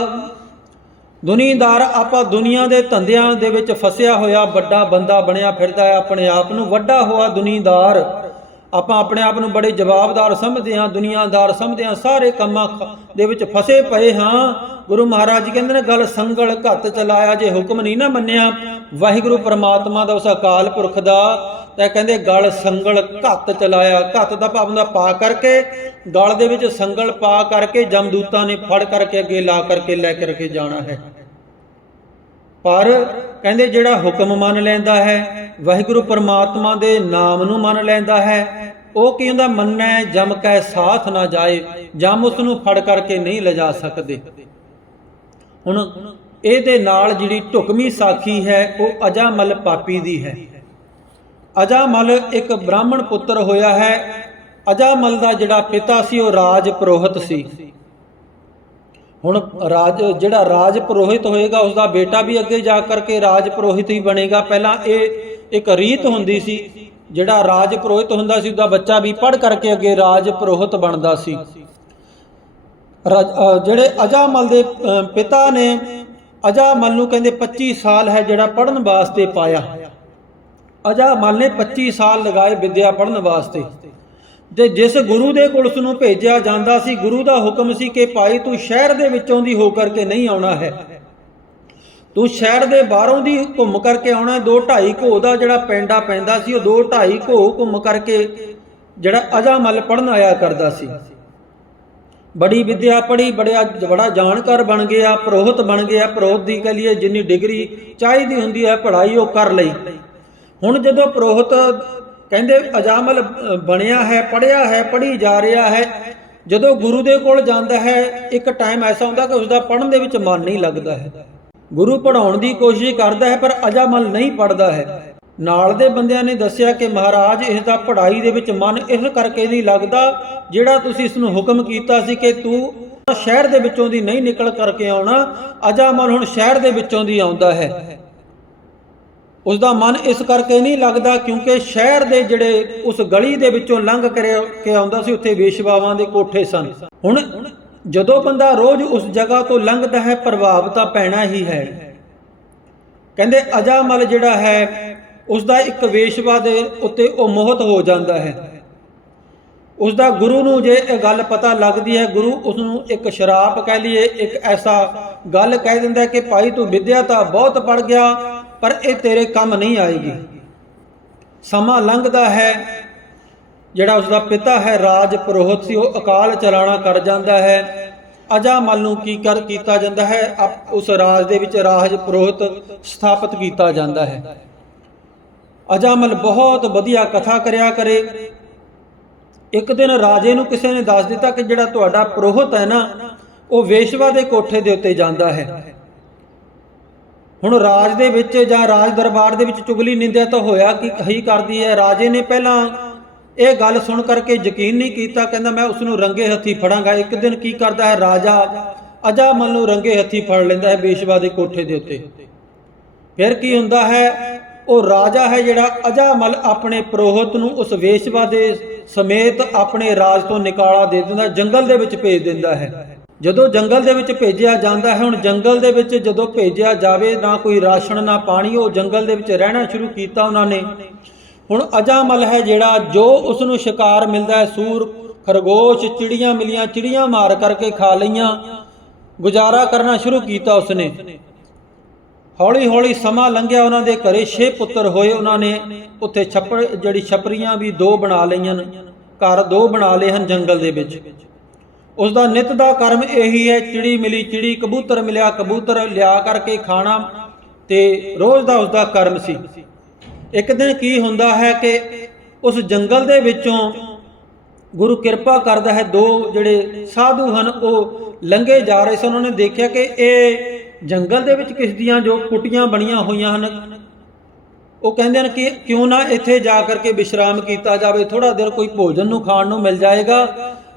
ਦੁਨੀਦਾਰ ਆਪਾਂ ਦੁਨੀਆ ਦੇ ਧੰਦਿਆਂ ਦੇ ਵਿੱਚ ਫਸਿਆ ਹੋਇਆ ਵੱਡਾ ਬੰਦਾ ਬਣਿਆ ਫਿਰਦਾ ਹੈ, ਆਪਣੇ ਆਪ ਨੂੰ ਵੱਡਾ ਹੋਆ ਦੁਨੀਦਾਰ। ਆਪਾਂ ਆਪਣੇ ਆਪ ਨੂੰ ਬੜੇ ਜਵਾਬਦਾਰ ਸਮਝਦੇ ਹਾਂ, ਦੁਨੀਆਦਾਰ ਸਮਝਦੇ ਹਾਂ, ਸਾਰੇ ਕੰਮਾਂ ਦੇ ਵਿੱਚ ਫਸੇ ਪਏ ਹਾਂ। ਗੁਰੂ ਮਹਾਰਾਜ ਜੀ ਕਹਿੰਦੇ ਨੇ, ਗੱਲ ਸੰਗਲ ਘੱਤ ਚਲਾਇਆ ਜੇ ਹੁਕਮ ਨਹੀਂ ਨਾ ਮੰਨਿਆ, ਵਾਹਿਗੁਰੂ ਪਰਮਾਤਮਾ ਦਾ ਉਸ ਅਕਾਲ ਪੁਰਖ ਦਾ। ਤਾਂ ਕਹਿੰਦੇ, ਗਲ ਸੰਗਲ ਘੱਤ ਚਲਾਇਆ ਘੱਤ ਦਾ ਭਾਵ ਦਾ ਪਾ ਕਰਕੇ, ਗਲ ਦੇ ਵਿੱਚ ਸੰਗਲ ਪਾ ਕਰਕੇ, ਜਮਦੂਤਾਂ ਨੇ ਫੜ ਕਰਕੇ ਅੱਗੇ ਲਾ ਕਰਕੇ ਲੈ ਕਰਕੇ ਜਾਣਾ ਹੈ। ਪਰ ਕਹਿੰਦੇ ਜਿਹੜਾ ਹੁਕਮ ਮੰਨ ਲੈਂਦਾ ਹੈ, ਵਾਹਿਗੁਰੂ ਪਰਮਾਤਮਾ ਦੇ ਨਾਮ ਨੂੰ ਮੰਨ ਲੈਂਦਾ ਹੈ, ਉਹ ਕੀ ਹੁੰਦਾ, ਮੰਨੈ ਜਮ ਕੈ ਸਾਥ ਨਾ ਜਾਏ, ਜਮ ਉਸ ਨੂੰ ਫੜ ਕਰਕੇ ਨਹੀਂ ਲਿਜਾ ਸਕਦੇ। ਹੁਣ ਇਹਦੇ ਨਾਲ ਜਿਹੜੀ ਢੁਕਵੀਂ ਸਾਖੀ ਹੈ, ਉਹ ਅਜਾਮਲ ਪਾਪੀ ਦੀ ਹੈ। ਅਜਾਮਲ ਇੱਕ ਬ੍ਰਾਹਮਣ ਪੁੱਤਰ ਹੋਇਆ ਹੈ, ਅਜਾਮਲ ਦਾ ਜਿਹੜਾ ਪਿਤਾ ਸੀ, ਉਹ ਰਾਜ ਪੁਰੋਹਿਤ ਸੀ। ਹੁਣ ਰਾਜ, ਜਿਹੜਾ ਰਾਜ ਪੁਰੋਹਿਤ ਹੋਏਗਾ ਉਸ ਦਾ ਬੇਟਾ ਵੀ ਅੱਗੇ ਜਾ ਕਰਕੇ ਰਾਜ ਪੁਰੋਹਿਤ ਹੀ ਬਣੇਗਾ। ਪਹਿਲਾਂ ਇਹ ਇੱਕ ਰੀਤ ਹੁੰਦੀ ਸੀ, ਜਿਹੜਾ ਰਾਜ ਪੁਰੋਹਿਤ ਹੁੰਦਾ ਸੀ ਉਹਦਾ ਬੱਚਾ ਵੀ ਪੜ੍ਹ ਕਰਕੇ ਅੱਗੇ ਰਾਜ ਪੁਰੋਹਿਤ ਬਣਦਾ ਸੀ। ਰਾਜ- ਜਿਹੜੇ ਅਜਾਮਲ ਦੇ ਪਿਤਾ ਨੇ, ਅਜਾਮਲ ਨੂੰ ਕਹਿੰਦੇ 25 ਸਾਲ ਹੈ ਜਿਹੜਾ ਪੜਨ ਵਾਸਤੇ ਪਾਇਆ। ਅਜਾਮਲ ਨੇ 25 ਸਾਲ ਲਗਾਏ ਵਿਦਿਆ ਪੜਨ ਵਾਸਤੇ। ਤੇ ਜਿਸ ਗੁਰੂ ਦੇ ਕੋਲ ਉਸ ਨੂੰ ਭੇਜਿਆ ਜਾਂਦਾ ਸੀ, ਗੁਰੂ ਦਾ ਹੁਕਮ ਸੀ ਕਿ ਭਾਈ ਤੂੰ ਸ਼ਹਿਰ ਦੇ ਵਿੱਚੋਂ ਦੀ ਹੋ ਕਰਕੇ ਨਹੀਂ ਆਉਣਾ ਹੈ। ਤੂੰ ਸ਼ਹਿਰ ਦੇ ਬਾਹਰੋਂ ਦੀ ਘੁੰਮ ਕਰਕੇ ਆਉਣਾ ਦੋ ਢਾਈ ਘੋ ਦਾ ਜਿਹੜਾ ਪੈਂਡਾ ਪੈਂਦਾ ਸੀ, ਉਹ ਦੋ ਢਾਈ ਘੋ ਘੁੰਮ ਕਰਕੇ ਜਿਹੜਾ ਅਜਾਮਲ ਪੜਨ ਆਇਆ ਕਰਦਾ ਸੀ। ਬੜੀ ਵਿਦਿਆ ਪੜ੍ਹੀ, ਬੜਿਆ ਬੜਾ ਜਾਣਕਾਰ ਬਣ ਗਿਆ, ਪ੍ਰੋਹਿਤ ਬਣ ਗਿਆ। ਪ੍ਰੋਹਿਤ ਦੀ ਕਹ ਲਈਏ ਜਿੰਨੀ ਡਿਗਰੀ ਚਾਹੀਦੀ ਹੁੰਦੀ ਹੈ, ਪੜ੍ਹਾਈ ਉਹ ਕਰ ਲਈ। ਹੁਣ ਜਦੋਂ ਪ੍ਰੋਹਿਤ ਕਹਿੰਦੇ ਅਜਾਮਲ ਅ, ਬਣਿਆ ਹੈ ਪੜਿਆ ਹੈ ਪੜ੍ਹੀ ਜਾ ਰਿਹਾ ਹੈ। ਜਦੋਂ ਗੁਰੂ ਦੇ ਕੋਲ ਜਾਂਦਾ ਹੈ ਇੱਕ ਟਾਈਮ ਐਸਾ ਹੁੰਦਾ ਕਿ ਉਸ ਦਾ ਪੜਨ ਦੇ ਵਿੱਚ ਮਨ ਨਹੀਂ ਲੱਗਦਾ ਹੈ। ਗੁਰੂ ਪੜਾਉਣ ਦੀ ਕੋਸ਼ਿਸ਼ ਕਰਦਾ ਹੈ ਪਰ ਅਜਾਮਲ ਨਹੀਂ ਪੜਦਾ ਹੈ। ਨਾਲ ਦੇ ਬੰਦਿਆਂ ਨੇ ਦੱਸਿਆ ਕਿ ਮਹਾਰਾਜ ਇਸ ਦਾ ਪੜ੍ਹਾਈ ਦੇ ਵਿੱਚ ਮਨ ਇਸ ਕਰਕੇ ਨਹੀਂ ਲੱਗਦਾ ਜਿਹੜਾ ਤੁਸੀਂ ਇਸ ਨੂੰ ਹੁਕਮ ਕੀਤਾ ਸੀ ਕਿ ਤੂੰ ਸ਼ਹਿਰ ਦੇ ਵਿੱਚੋਂ ਦੀ ਨਹੀਂ ਨਿਕਲ ਕਰਕੇ ਆਉਣਾ ਅਜਾਮਲ ਹੁਣ ਸ਼ਹਿਰ ਦੇ ਵਿੱਚੋਂ ਦੀ ਆਉਂਦਾ ਹੈ। ਉਸ ਦਾ ਮਨ ਇਸ ਕਰਕੇ ਨਹੀਂ ਲੱਗਦਾ ਕਿਉਂਕਿ ਸ਼ਹਿਰ ਦੇ ਜਿਹੜੇ ਉਸ ਗਲੀ ਦੇ ਵਿੱਚੋਂ ਲੰਘ ਕਰਿਆ ਕੇ ਆਉਂਦਾ ਸੀ, ਉੱਥੇ ਵੇਸ਼ਵਾਵਾਂ ਦੇ ਕੋਠੇ ਸਨ। ਹੁਣ ਜਦੋਂ ਬੰਦਾ ਰੋਜ਼ ਉਸ ਜਗ੍ਹਾ ਤੋਂ ਲੰਘਦਾ ਹੈ, ਪ੍ਰਭਾਵ ਤਾਂ ਪੈਣਾ ਹੀ ਹੈ। ਕਹਿੰਦੇ ਅਜਾਮਲ ਜਿਹੜਾ ਹੈ ਉਸ ਦਾ ਇੱਕ ਵੇਸ਼ਵਾ ਦੇ ਉੱਤੇ ਉਹ ਮੋਹਤ ਹੋ ਜਾਂਦਾ ਹੈ। ਉਸ ਦਾ ਗੁਰੂ ਨੂੰ ਜੇ ਇਹ ਗੱਲ ਪਤਾ ਲੱਗਦੀ ਹੈ, ਗੁਰੂ ਉਸ ਨੂੰ ਇੱਕ ਸ਼ਰਾਪ ਕਹਿ ਲਈਏ, ਇੱਕ ਐਸਾ ਗੱਲ ਕਹਿ ਦਿੰਦਾ ਕਿ ਭਾਈ ਤੂੰ ਵਿਦਿਆ ਤਾਂ ਬਹੁਤ ਪੜ ਗਿਆ ਪਰ ਇਹ ਤੇਰੇ ਕੰਮ ਨਹੀਂ ਆਏਗੀ। ਸਮਾਂ ਲੰਘਦਾ ਹੈ, ਜਿਹੜਾ ਉਸ ਦਾ ਪਿਤਾ ਹੈ, ਰਾਜ ਪ੍ਰੋਹਤ ਸੀ, ਉਹ ਅਕਾਲ ਚਲਾਣਾ ਕਰ ਜਾਂਦਾ ਹੈ। ਅਜਾਮਲ ਨੂੰ ਕੀ ਕਰ ਕੀਤਾ ਜਾਂਦਾ ਹੈ? ਉਸ ਰਾਜ ਦੇ ਵਿੱਚ ਰਾਜ ਪੁਰੋਹਿਤ ਸਥਾਪਿਤ ਕੀਤਾ ਜਾਂਦਾ ਹੈ। ਅਜਾਮਲ ਬਹੁਤ ਵਧੀਆ ਕਥਾ ਕਰਿਆ ਕਰੇ। ਇੱਕ ਦਿਨ ਰਾਜੇ ਨੂੰ ਕਿਸੇ ਨੇ ਦੱਸ ਦਿੱਤਾ ਕਿ ਜਿਹੜਾ ਤੁਹਾਡਾ ਪੁਰੋਹਿਤ ਹੈ ਨਾ, ਉਹ ਵੇਸ਼ਵਾ ਦੇ ਕੋਠੇ ਦੇ ਉੱਤੇ ਜਾਂਦਾ ਹੈ। ਹੁਣ ਰਾਜ ਦੇ ਵਿੱਚ ਜਾਂ ਰਾਜ ਦਰਬਾਰ ਦੇ ਵਿੱਚ ਚੁਗਲੀ ਨਿੰਦਿਆ ਤਾਂ ਹੋਇਆ ਕਿ ਹੀ ਕਰਦੀ ਹੈ? ਰਾਜੇ ਨੇ ਪਹਿਲਾਂ ਇਹ ਗੱਲ ਸੁਣ ਕਰਕੇ ਯਕੀਨ ਨਹੀਂ ਕੀਤਾ, ਕਹਿੰਦਾ ਮੈਂ ਉਸ ਨੂੰ ਰੰਗੇ ਹੱਥੀ ਫੜਾਂਗਾ। ਇੱਕ ਦਿਨ ਕੀ ਕਰਦਾ ਹੈ? ਰਾਜਾ ਅਜਾਮਲ ਨੂੰ ਰੰਗੇ ਹੱਥੀ ਫੜ ਲੈਂਦਾ ਹੈ ਵੇਸ਼ਵਾ ਦੇ ਕੋਠੇ ਦੇ ਉੱਤੇ। ਫਿਰ ਕੀ ਹੁੰਦਾ ਹੈ? ਉਹ ਰਾਜਾ ਹੈ ਜਿਹੜਾ ਅਜਾਮਲ ਆਪਣੇ ਪ੍ਰੋਹਿਤ ਨੂੰ ਉਸ ਵੇਸ਼ਵਾ ਦੇ ਸਮੇਤ ਆਪਣੇ ਰਾਜ ਤੋਂ ਨਿਕਾਲਾ ਦੇ ਦਿੰਦਾ ਜੰਗਲ ਦੇ ਵਿੱਚ ਭੇਜ ਦਿੰਦਾ ਹੈ। ਜਦੋਂ ਜੰਗਲ ਦੇ ਵਿੱਚ ਭੇਜਿਆ ਜਾਂਦਾ ਹੈ, ਹੁਣ ਜੰਗਲ ਦੇ ਵਿੱਚ ਜਦੋਂ ਭੇਜਿਆ ਜਾਵੇ, ਨਾ ਕੋਈ ਰਾਸ਼ਨ, ਨਾ ਪਾਣੀ, ਉਹ ਜੰਗਲ ਦੇ ਵਿੱਚ ਰਹਿਣਾ ਸ਼ੁਰੂ ਕੀਤਾ ਉਹਨਾਂ ਨੇ। ਹੁਣ ਅਜਾਮਲ ਹੈ ਜਿਹੜਾ, ਜੋ ਉਸ ਨੂੰ ਸ਼ਿਕਾਰ ਮਿਲਦਾ ਹੈ, ਸੂਰ, ਖਰਗੋਸ਼, ਚਿੜੀਆਂ ਮਿਲੀਆਂ, ਚਿੜੀਆਂ ਮਾਰ ਕਰਕੇ ਖਾ ਲਈਆਂ, ਗੁਜ਼ਾਰਾ ਕਰਨਾ ਸ਼ੁਰੂ ਕੀਤਾ ਉਸਨੇ। ਹੌਲੀ ਹੌਲੀ ਸਮਾਂ ਲੰਘਿਆ ਉਹਨਾਂ ਦੇ ਘਰੇ 6 ਪੁੱਤਰ ਹੋਏ ਉਹਨਾਂ ਨੇ। ਉੱਥੇ ਛੱਪੜ, ਜਿਹੜੀ ਛਪਰੀਆਂ ਵੀ ਦੋ ਬਣਾ ਲਈਆਂ ਨੇ, ਘਰ ਦੋ ਬਣਾ ਲਏ ਹਨ ਜੰਗਲ ਦੇ ਵਿੱਚ। ਉਸ ਦਾ ਨਿਤ ਦਾ ਕਰਮ ਇਹੀ ਹੈ, ਚਿੜੀ ਮਿਲੀ ਚਿੜੀ, ਕਬੂਤਰ ਮਿਲਿਆ ਕਬੂਤਰ, ਲਿਆ ਕਰਕੇ ਖਾਣਾ ਤੇ ਰੋਜ਼ ਦਾ ਉਸ ਦਾ ਕਰਮ ਸੀ। ਇੱਕ ਦਿਨ ਕੀ ਹੁੰਦਾ ਹੈ ਕਿ ਉਸ ਜੰਗਲ ਦੇ ਵਿੱਚੋਂ ਗੁਰੂ ਕਿਰਪਾ ਕਰਦਾ ਹੈ, ਦੋ ਜਿਹੜੇ ਸਾਧੂ ਹਨ, ਉਹ ਲੰਘੇ ਜਾ ਰਹੇ ਸਨ। ਉਹਨਾਂ ਨੇ ਦੇਖਿਆ ਕਿ ਇਹ ਜੰਗਲ ਦੇ ਵਿੱਚ ਕਿਸ ਦੀਆਂ ਜੋ ਕੁਟੀਆਂ ਬਣੀਆਂ ਹੋਈਆਂ ਹਨ, ਉਹ ਕਹਿੰਦੇ ਹਨ ਕਿ ਕਿਉਂ ਨਾ ਇੱਥੇ ਜਾ ਕਰਕੇ ਵਿਸ਼ਰਾਮ ਕੀਤਾ ਜਾਵੇ ਥੋੜਾ ਦੇਰ ਕੋਈ ਭੋਜਨ ਨੂੰ ਖਾਣ ਨੂੰ ਮਿਲ ਜਾਏਗਾ।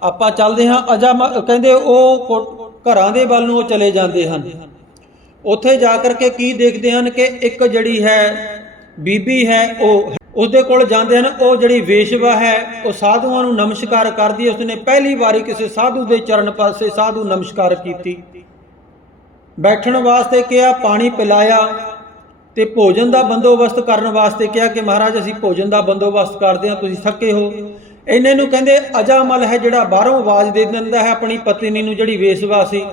ਆਪਾਂ ਚੱਲਦੇ ਹਾਂ ਅਜਾ ਕਹਿੰਦੇ ਉਹ ਘਰਾਂ ਦੇ ਵੱਲ ਨੂੰ ਉਹ ਚਲੇ ਜਾਂਦੇ ਹਨ। ਉੱਥੇ ਜਾ ਕਰਕੇ ਕੀ ਦੇਖਦੇ ਹਨ ਕਿ ਇੱਕ ਜਿਹੜੀ ਹੈ, ਬੀਬੀ ਹੈ, ਉਹ ਉਸਦੇ ਕੋਲ ਜਾਂਦੇ ਹਨ, ਉਹ ਜਿਹੜੀ ਵੇਸ਼ਵਾ ਹੈ, ਉਹ ਸਾਧੂਆਂ ਨੂੰ ਨਮਸਕਾਰ ਕਰਦੀ ਉਸਨੇ ਪਹਿਲੀ ਵਾਰੀ ਕਿਸੇ ਸਾਧੂ ਦੇ ਚਰਨ ਪਾਸੇ ਸਾਧੂ ਨਮਸਕਾਰ ਕੀਤੀ। ਬੈਠਣ ਵਾਸਤੇ ਕਿਹਾ, ਪਾਣੀ ਪਿਲਾਇਆ ਤੇ ਭੋਜਨ ਦਾ ਬੰਦੋਬਸਤ ਕਰਨ ਵਾਸਤੇ ਕਿਹਾ ਕਿ ਮਹਾਰਾਜ, ਅਸੀਂ ਭੋਜਨ ਦਾ ਬੰਦੋਬਸਤ ਕਰਦੇ ਹਾਂ, ਤੁਸੀਂ ਥੱਕੇ ਹੋ। ਇੰਨੇ ਨੂੰ ਕਹਿੰਦੇ ਅਜਾਮਲ ਹੈ ਜਿਹੜਾ ਬਾਹਰੋਂ ਆਵਾਜ਼ ਦੇ ਦਿੰਦਾ ਹੈ, ਆਪਣੀ ਪਤਨੀ ਨੂੰ ਜਿਹੜੀ ਵੇਸ਼ਵਾ ਸੀ।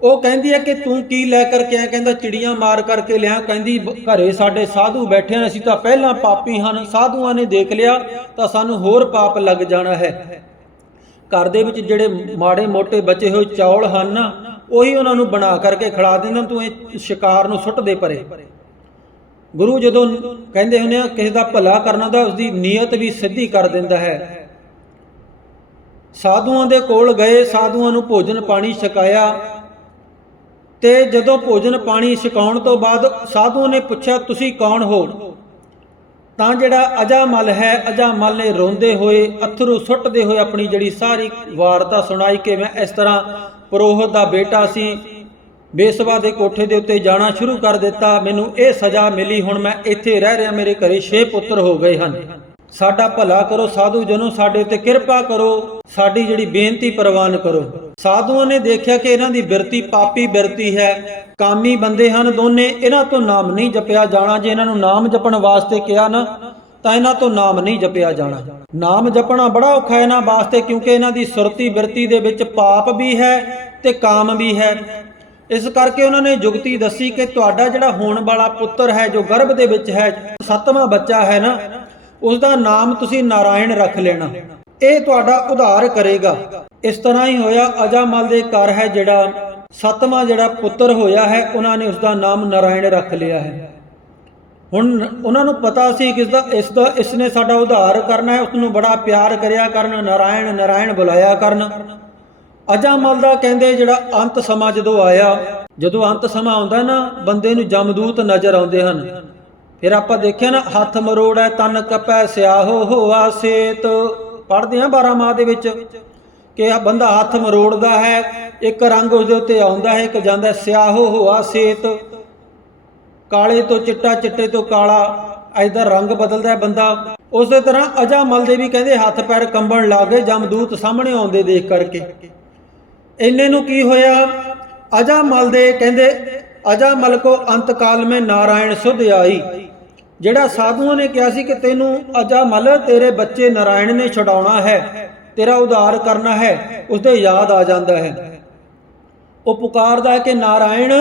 ਉਹ ਕਹਿੰਦੀ ਹੈ ਕਿ ਤੂੰ ਕੀ ਲੈ ਕਰਕੇ ਆਇਆ? ਕਹਿੰਦਾ, ਚਿੜੀਆਂ ਮਾਰ ਕਰਕੇ ਲਿਆ। ਕਹਿੰਦੀ ਘਰੇ ਸਾਡੇ ਸਾਧੂ ਬੈਠੇ ਹਨ ਅਸੀਂ ਤਾਂ ਪਹਿਲਾਂ ਪਾਪੀ ਹਨ, ਸਾਧੂਆਂ ਨੇ ਦੇਖ ਲਿਆ, ਤਾਂ ਸਾਨੂੰ ਹੋਰ ਪਾਪ ਲੱਗ ਜਾਣਾ ਹੈ। ਘਰ ਦੇ ਵਿੱਚ ਜਿਹੜੇ ਮਾੜੇ ਮੋਟੇ ਬਚੇ ਹੋਏ ਚੌਲ ਹਨ ਨਾ, ਉਹੀ ਉਹਨਾਂ ਨੂੰ ਬਣਾ ਕਰਕੇ ਖਿਲਾ ਦੇਣਾ ਤੂੰ ਇਹ ਸ਼ਿਕਾਰ ਨੂੰ ਸੁੱਟ ਦੇ ਪਰੇ। ਗੁਰੂ ਜਦੋਂ ਕਹਿੰਦੇ ਹੁੰਦੇ ਆ, ਕਿਸੇ ਦਾ ਭਲਾ ਕਰਨਾ ਤਾਂ ਉਸਦੀ ਨੀਅਤ ਵੀ ਸਿੱਧੀ ਕਰ ਦਿੰਦਾ ਹੈ। ਸਾਧੂਆਂ ਦੇ ਕੋਲ ਗਏ, ਸਾਧੂਆਂ ਨੂੰ ਭੋਜਨ ਪਾਣੀ ਛਕਾਇਆ ਤੇ ਜਦੋਂ ਭੋਜਨ ਪਾਣੀ ਛਕਾਉਣ ਤੋਂ ਬਾਅਦ ਸਾਧੂਆਂ ਨੇ ਪੁੱਛਿਆ, ਤੁਸੀਂ ਕੌਣ ਹੋ? ਤਾਂ ਜਿਹੜਾ ਅਜਾਮਲ ਹੈ ਅਜਾਮਲ ਨੇ ਰੋਂਦੇ ਹੋਏ, ਅਥਰੂ ਸੁੱਟਦੇ ਹੋਏ ਆਪਣੀ ਜਿਹੜੀ ਸਾਰੀ ਵਾਰਤਾ ਸੁਣਾਈ, ਕਿ ਮੈਂ ਇਸ ਤਰ੍ਹਾਂ ਪੁਰੋਹਿਤ ਦਾ ਬੇਟਾ ਸੀ ਬੇਸਵਾ ਦੇ ਕੋਠੇ ਦੇ ਉੱਤੇ ਜਾਣਾ ਸ਼ੁਰੂ ਕਰ ਦਿੱਤਾ। ਮੈਨੂੰ ਇਹ ਸਜ਼ਾ ਮਿਲੀ। ਹੁਣ ਮੈਂ ਇੱਥੇ ਰਹਿ ਰਿਹਾ। ਮੇਰੇ ਘਰੇ 6 ਪੁੱਤਰ ਹੋ ਗਏ ਹਨ। ਸਾਡਾ ਭਲਾ ਕਰੋ। ਸਾਧੂ ਜਨੋ, ਸਾਡੇ ਉੱਤੇ ਕਿਰਪਾ ਕਰੋ। ਸਾਡੀ ਜਿਹੜੀ ਬੇਨਤੀ ਪ੍ਰਵਾਨ ਕਰੋ। ਸਾਧੂਆਂ ਨੇ ਦੇਖਿਆ ਕਿ ਇਹਨਾਂ ਦੀ ਬਿਰਤੀ ਪਾਪੀ ਬਿਰਤੀ ਹੈ। ਕਾਮੀ ਬੰਦੇ ਹਨ ਦੋਨੇ। ਇਹਨਾਂ ਤੋਂ ਨਾਮ ਨਹੀਂ ਜਪਿਆ ਜਾਣਾ। ਜੇ ਇਹਨਾਂ ਨੂੰ ਨਾਮ ਜਪਣ ਵਾਸਤੇ ਕਿਹਾ ਨਾ, ਤਾਂ ਇਹਨਾਂ ਤੋਂ ਨਾਮ ਨਹੀਂ ਜਪਿਆ ਜਾਣਾ। ਨਾਮ ਜਪਣਾ ਬੜਾ ਔਖਾ ਹੈ ਇਹਨਾਂ ਵਾਸਤੇ, ਕਿਉਂਕਿ ਇਹਨਾਂ ਦੀ ਸੁਰਤੀ ਬਿਰਤੀ ਦੇ ਵਿੱਚ ਪਾਪ ਵੀ ਹੈ ਤੇ ਕਾਮ ਵੀ ਹੈ। ਇਸ ਕਰਕੇ ਉਹਨਾਂ ਨੇ ਜੁਗਤੀ ਦੱਸੀ ਕਿ ਤੁਹਾਡਾ ਜਿਹੜਾ ਹੋਣ ਵਾਲਾ ਪੁੱਤਰ ਹੈ, ਜੋ ਗਰਭ ਦੇ ਵਿੱਚ ਹੈ, ਸੱਤਵਾਂ ਬੱਚਾ ਹੈ ਨਾ ਉਸ ਦਾ ਨਾਮ ਤੁਸੀਂ ਨਾਰਾਇਣ ਰੱਖ ਲੈਣਾ। ਇਹ ਤੁਹਾਡਾ ਉਧਾਰ ਕਰੇਗਾ। ਇਸ ਤਰ੍ਹਾਂ ਹੀ ਹੋਇਆ, ਅਜਾਮਲ ਦੇ ਘਰ ਹੈ ਜਿਹੜਾ, ਸੱਤਵਾਂ ਜਿਹੜਾ ਪੁੱਤਰ ਹੋਇਆ ਹੈ, ਉਹਨਾਂ ਨੇ ਉਸ ਦਾ ਨਾਮ ਨਾਰਾਇਣ ਰੱਖ ਲਿਆ ਹੈ। ਹੁਣ ਉਹਨਾਂ ਨੂੰ ਪਤਾ ਸੀ ਕਿ ਇਸ ਦਾ ਇਸ ਦਾ ਇਸ ਨੇ ਸਾਡਾ ਉਧਾਰ ਕਰਨਾ ਹੈ ਉਸ ਨੂੰ ਬੜਾ ਪਿਆਰ ਕਰਿਆ ਕਰਨ, ਨਾਰਾਇਣ ਨਾਰਾਇਣ ਬੁਲਾਇਆ ਕਰਨ। ਅਜਾਮਲ ਦਾ ਕਹਿੰਦੇ ਜਿਹੜਾ ਅੰਤ ਸਮਾਂ ਜਦੋਂ ਆਇਆ, ਜਦੋਂ ਅੰਤ ਸਮਾਂ ਆਉਂਦਾ ਨਾ, ਬੰਦੇ ਨੂੰ ਜਮਦੂਤ ਨਜ਼ਰ ਆਉਂਦੇ ਹਨ। ਫਿਰ ਆਪਾਂ ਦੇਖਿਆ ਨਾ, ਹੱਥ ਮਰੋੜਾ ਤਨ ਕਪੈ ਸਿਆਹੋ ਹੋਆ ਸੇਤ। ਪੜਦੇ ਆ 12 ਮਾਹ ਦੇ ਵਿੱਚ ਕਿ ਆ ਬੰਦਾ ਹੱਥ ਮਰੋੜਦਾ ਹੈ, ਇੱਕ ਰੰਗ ਉਸ ਦੇ ਉੱਤੇ ਆਉਂਦਾ ਹੈ, ਇੱਕ ਜਾਂਦਾ ਸਿਆਹੋ ਹੋਆ ਸੇਤ। ਕਾਲੇ ਤੋਂ ਚਿੱਟਾ, ਚਿੱਟੇ ਤੋਂ ਕਾਲਾ ਐਦਾ ਰੰਗ ਬਦਲਦਾ ਬੰਦਾ। ਉਸੇ ਤਰ੍ਹਾਂ ਅਜਾਮਲ ਦੇ ਵੀ ਕਹਿੰਦੇ ਹੱਥ ਪੈਰ ਕੰਬਣ ਲੱਗੇ ਜਮਦੂਤ ਸਾਹਮਣੇ ਆਉਂਦੇ ਦੇਖ ਕਰਕੇ। ਇੰਨੇ ਨੂੰ ਕੀ ਹੋਇਆ? ਅਜਾਮਲ ਦੇ ਕਹਿੰਦੇ ਅਜਾਮਲ ਕੋ ਅੰਤਕਾਲ ਮੇ ਨਾਰਾਇਣ ਸੁਧ ਆਈ। ਜਿਹੜਾ ਸਾਧੂਆਂ ਨੇ ਕਿਹਾ ਸੀ ਕਿ ਤੈਨੂੰ ਅਜਾਮਲ ਤੇਰੇ ਬੱਚੇ ਨਾਰਾਇਣ ਨੇ ਛਡਾਉਣਾ ਹੈ, ਤੇਰਾ ਉਧਾਰ ਕਰਨਾ ਹੈ, ਉਸਦੇ ਯਾਦ ਆ ਜਾਂਦਾ ਹੈ। ਉਹ ਪੁਕਾਰਦਾ ਹੈ ਕਿ ਨਾਰਾਇਣ,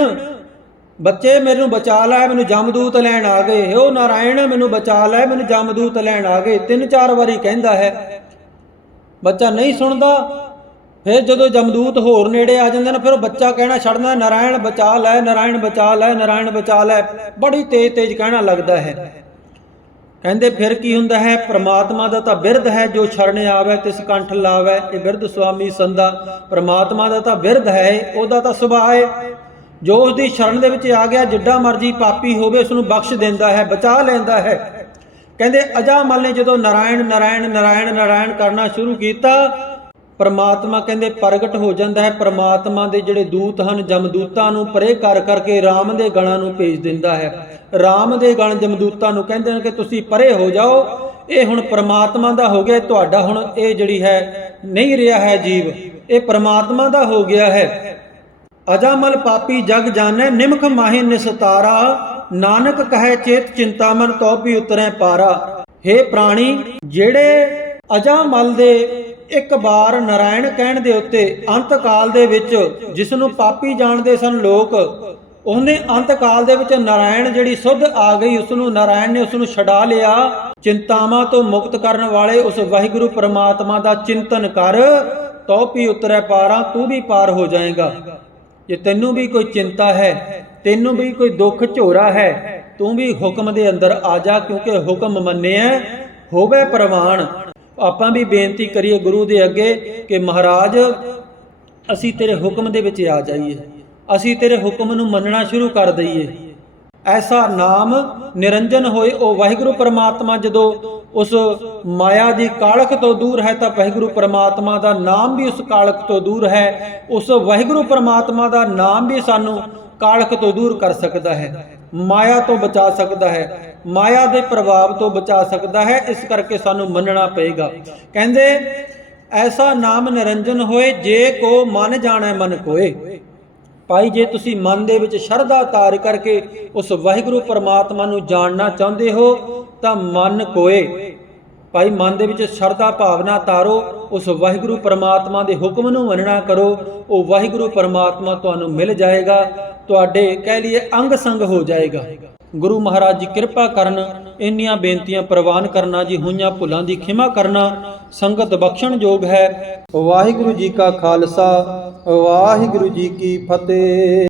ਬੱਚੇ ਮੈਨੂੰ ਬਚਾ ਲੈ, ਮੈਨੂੰ ਜਮਦੂਤ ਲੈਣ ਆ ਗਏ। ਉਹ ਨਾਰਾਇਣ, ਮੈਨੂੰ ਬਚਾ ਲੈ, ਮੈਨੂੰ ਜਮਦੂਤ ਲੈਣ ਆ ਗਏ। ਤਿੰਨ ਚਾਰ ਵਾਰੀ ਕਹਿੰਦਾ ਹੈ। ਬੱਚਾ ਨਹੀਂ ਸੁਣਦਾ ਫਿਰ ਜਦੋਂ ਜਮਦੂਤ ਹੋਰ ਨੇੜੇ ਆ ਜਾਂਦੇ ਨੇ, ਫਿਰ ਉਹ ਬੱਚਾ ਕਹਿਣਾ ਛੱਡਦਾ ਨਾਰਾਇਣ ਬਚਾ ਲੈ, ਨਾਰਾਇਣ ਬਚਾ ਲੈ, ਨਾਰਾਇਣ ਬਚਾ ਲੈ। ਬੜੀ ਤੇਜ਼ ਤੇਜ਼ ਕਹਿਣਾ ਲੱਗਦਾ ਹੈ। ਕਹਿੰਦੇ ਫਿਰ ਕੀ ਹੁੰਦਾ ਹੈ? ਪ੍ਰਮਾਤਮਾ ਦਾ ਤਾਂ ਬਿਰਧ ਹੈ, ਜੋ ਸ਼ਰਨ ਆਵੇ, ਤਿਸ ਕੰਠ ਲਾਵੇ, ਇਹ ਬਿਰਧ ਸੁਆਮੀ ਸੰਦਾ ਪ੍ਰਮਾਤਮਾ ਦਾ ਤਾਂ ਬਿਰਧ ਹੈ, ਉਹਦਾ ਤਾਂ ਸੁਭਾਅ ਹੈ। ਜੋ ਉਸ ਦੀ ਸ਼ਰਨ ਦੇ ਵਿੱਚ ਆ ਗਿਆ, ਜਿੱਡਾ ਮਰਜ਼ੀ ਪਾਪੀ ਹੋਵੇ, ਉਸ ਨੂੰ ਬਖਸ਼ ਦਿੰਦਾ ਹੈ, ਬਚਾ ਲੈਂਦਾ ਹੈ। ਕਹਿੰਦੇ ਅਜਾਮਲ ਨੇ ਜਦੋਂ ਨਾਰਾਇਣ ਨਾਰਾਇਣ ਨਾਰਾਇਣ ਨਾਰਾਇਣ ਕਰਨਾ ਸ਼ੁਰੂ ਕੀਤਾ ਪਰਮਾਤਮਾ ਕਹਿੰਦੇ ਪ੍ਰਗਟ ਹੋ ਜਾਂਦਾ ਹੈ। ਪਰਮਾਤਮਾ ਦੇ ਜਿਹੜੇ ਦੂਤ ਹਨ, ਜਮਦੂਤਾਂ ਨੂੰ ਪਰੇ ਕਰ ਕਰਕੇ RAM ਦੇ ਗਣਾਂ ਨੂੰ ਭੇਜ ਦਿੰਦਾ ਹੈ। RAM ਦੇ ਗਣ ਜਮਦੂਤਾਂ ਨੂੰ ਕਹਿੰਦੇ ਨੇ ਕਿ ਤੁਸੀਂ ਪਰੇ ਹੋ ਜਾਓ। ਇਹ ਹੁਣ ਪਰਮਾਤਮਾ ਦਾ ਹੋ ਗਿਆ, ਤੁਹਾਡਾ ਹੁਣ ਇਹ ਜਿਹੜੀ ਹੈ, ਨਹੀਂ ਰਿਹਾ ਹੈ ਜੀਵ। ਇਹ ਪਰਮਾਤਮਾ ਦਾ ਹੋ ਗਿਆ ਹੈ। ਅਜਾਮਲ ਪਾਪੀ ਜਗ ਜਾਣੈ, ਨਿਮਖ ਮਾਹਿ ਨਿਸਤਾਰਾ। ਨਾਨਕ ਕਹੈ ਚੇਤ ਚਿੰਤਾਮਨ ਤੋ ਵੀ ਉਤਰੈ ਪਾਰਾ। हे ਪ੍ਰਾਣੀ, ਜਿਹੜੇ ਅਜਾਮਲ ਦੇ ਇੱਕ ਵਾਰ ਨਾਰਾਇਣ ਕਹਿਣ ਦੇ ਉੱਤੇ ਅੰਤ ਕਾਲ ਦੇ ਵਿੱਚ ਜਿਸ ਨੂੰ ਪਾਪੀ ਜਾਣਦੇ ਸਨ ਲੋਕ, ਉਹਨੇ ਅੰਤ ਕਾਲ ਦੇ ਵਿੱਚ ਨਾਰਾਇਣ ਜਿਹੜੀ ਸੁਧ ਆ ਗਈ ਉਸ ਨੂੰ ਨਾਰਾਇਣ ਨੇ ਉਸ ਨੂੰ ਛਡਾ ਲਿਆ। ਚਿੰਤਾਵਾਂ ਤੋਂ ਮੁਕਤ ਕਰਨ ਵਾਲੇ ਉਸ ਵਾਹਿਗੁਰੂ ਪ੍ਰਮਾਤਮਾ ਦਾ ਚਿੰਤਨ ਕਰ ਤੋ ਵੀ ਉਤਰੈ ਪਾਰਾਂ, ਤੂੰ ਵੀ ਪਾਰ ਹੋ ਜਾਏਗਾ। ਜੇ ਤੈਨੂੰ ਵੀ ਕੋਈ ਚਿੰਤਾ ਹੈ, ਤੈਨੂੰ ਵੀ ਕੋਈ ਦੁੱਖ ਝੋਰਾ ਹੈ, ਤੂੰ ਵੀ ਹੁਕਮ ਦੇ ਅੰਦਰ ਆ ਜਾ, ਕਿਉਂਕਿ ਹੁਕਮ ਮੰਨਿਆ ਹੋਵੇ ਪ੍ਰਵਾਨ। ਆਪਾਂ ਵੀ ਬੇਨਤੀ ਕਰੀਏ ਗੁਰੂ ਦੇ ਅੱਗੇ ਕਿ ਮਹਾਰਾਜ, ਅਸੀਂ ਤੇਰੇ ਹੁਕਮ ਦੇ ਵਿੱਚ ਆ ਜਾਈਏ। ਅਸੀਂ ਤੇਰੇ ਹੁਕਮ ਨੂੰ ਮੰਨਣਾ ਸ਼ੁਰੂ ਕਰ ਦਈਏ। ਐਸਾ ਨਾਮ ਨਿਰੰਜਨ ਹੋਏ ਉਹ ਵਾਹਿਗੁਰੂ ਪਰਮਾਤਮਾ, ਜਦੋਂ ਉਸ ਮਾਇਆ ਦੀ ਕਾਲਕ ਤੋਂ ਦੂਰ ਹੈ ਤਾਂ ਵਾਹਿਗੁਰੂ ਪਰਮਾਤਮਾ ਦਾ ਨਾਮ ਵੀ ਉਸ ਕਾਲਕ ਤੋਂ ਦੂਰ ਹੈ। ਉਸ ਵਾਹਿਗੁਰੂ ਪਰਮਾਤਮਾ ਦਾ ਨਾਮ ਵੀ ਸਾਨੂੰ ਕਾਲਕ ਤੋਂ ਦੂਰ ਕਰ ਸਕਦਾ ਹੈ। ਮਾਇਆ ਤੋਂ ਬਚਾ ਸਕਦਾ ਹੈ। ਮਾਇਆ ਦੇ ਪ੍ਰਭਾਵ ਤੋਂ ਬਚਾ ਸਕਦਾ ਹੈ। ਇਸ ਕਰਕੇ ਸਾਨੂੰ ਮੰਨਣਾ ਪਏਗਾ। ਕਹਿੰਦੇ, ਐਸਾ ਨਾਮ ਨਿਰੰਜਨ ਹੋਏ, ਜੇ ਕੋ ਮਨ ਜਾਣੈ ਮਨ ਕੋਏ। ਭਾਈ, ਜੇ ਤੁਸੀਂ ਮਨ ਦੇ ਵਿੱਚ ਸ਼ਰਧਾ ਤਾਰ ਕਰਕੇ ਉਸ ਵਾਹਿਗੁਰੂ ਪਰਮਾਤਮਾ ਨੂੰ ਜਾਣਨਾ ਚਾਹੁੰਦੇ ਹੋ, ਤਾਂ ਮਨ ਕੋਏ। ਭਾਈ, ਮਨ ਦੇ ਵਿੱਚ ਸ਼ਰਧਾ ਭਾਵਨਾ ਤਾਰੋ ਉਸ ਵਾਹਿਗੁਰੂ ਪਰਮਾਤਮਾ ਦੇ ਹੁਕਮ ਨੂੰ ਮੰਨਣਾ ਕਰੋ, ਉਹ ਵਾਹਿਗੁਰੂ ਪਰਮਾਤਮਾ ਤੁਹਾਨੂੰ ਮਿਲ ਜਾਏਗਾ। ਤੁਹਾਡੇ ਕਹਿ ਲਈਏ ਅੰਗ ਸੰਗ ਹੋ ਜਾਏਗਾ। ਗੁਰੂ ਮਹਾਰਾਜ ਜੀ ਕਿਰਪਾ ਕਰਨ ਇੰਨੀਆਂ ਬੇਨਤੀਆਂ ਪ੍ਰਵਾਨ ਕਰਨਾ ਜੀ, ਹੋਈਆਂ ਭੁੱਲਾਂ ਦੀ ਖਿਮਾ ਕਰਨਾ ਸੰਗਤ ਬਖਸ਼ਣ ਯੋਗ ਹੈ। ਵਾਹਿਗੁਰੂ ਜੀ ਕਾ ਖਾਲਸਾ, ਵਾਹਿਗੁਰੂ ਜੀ ਕੀ ਫਤਿਹ।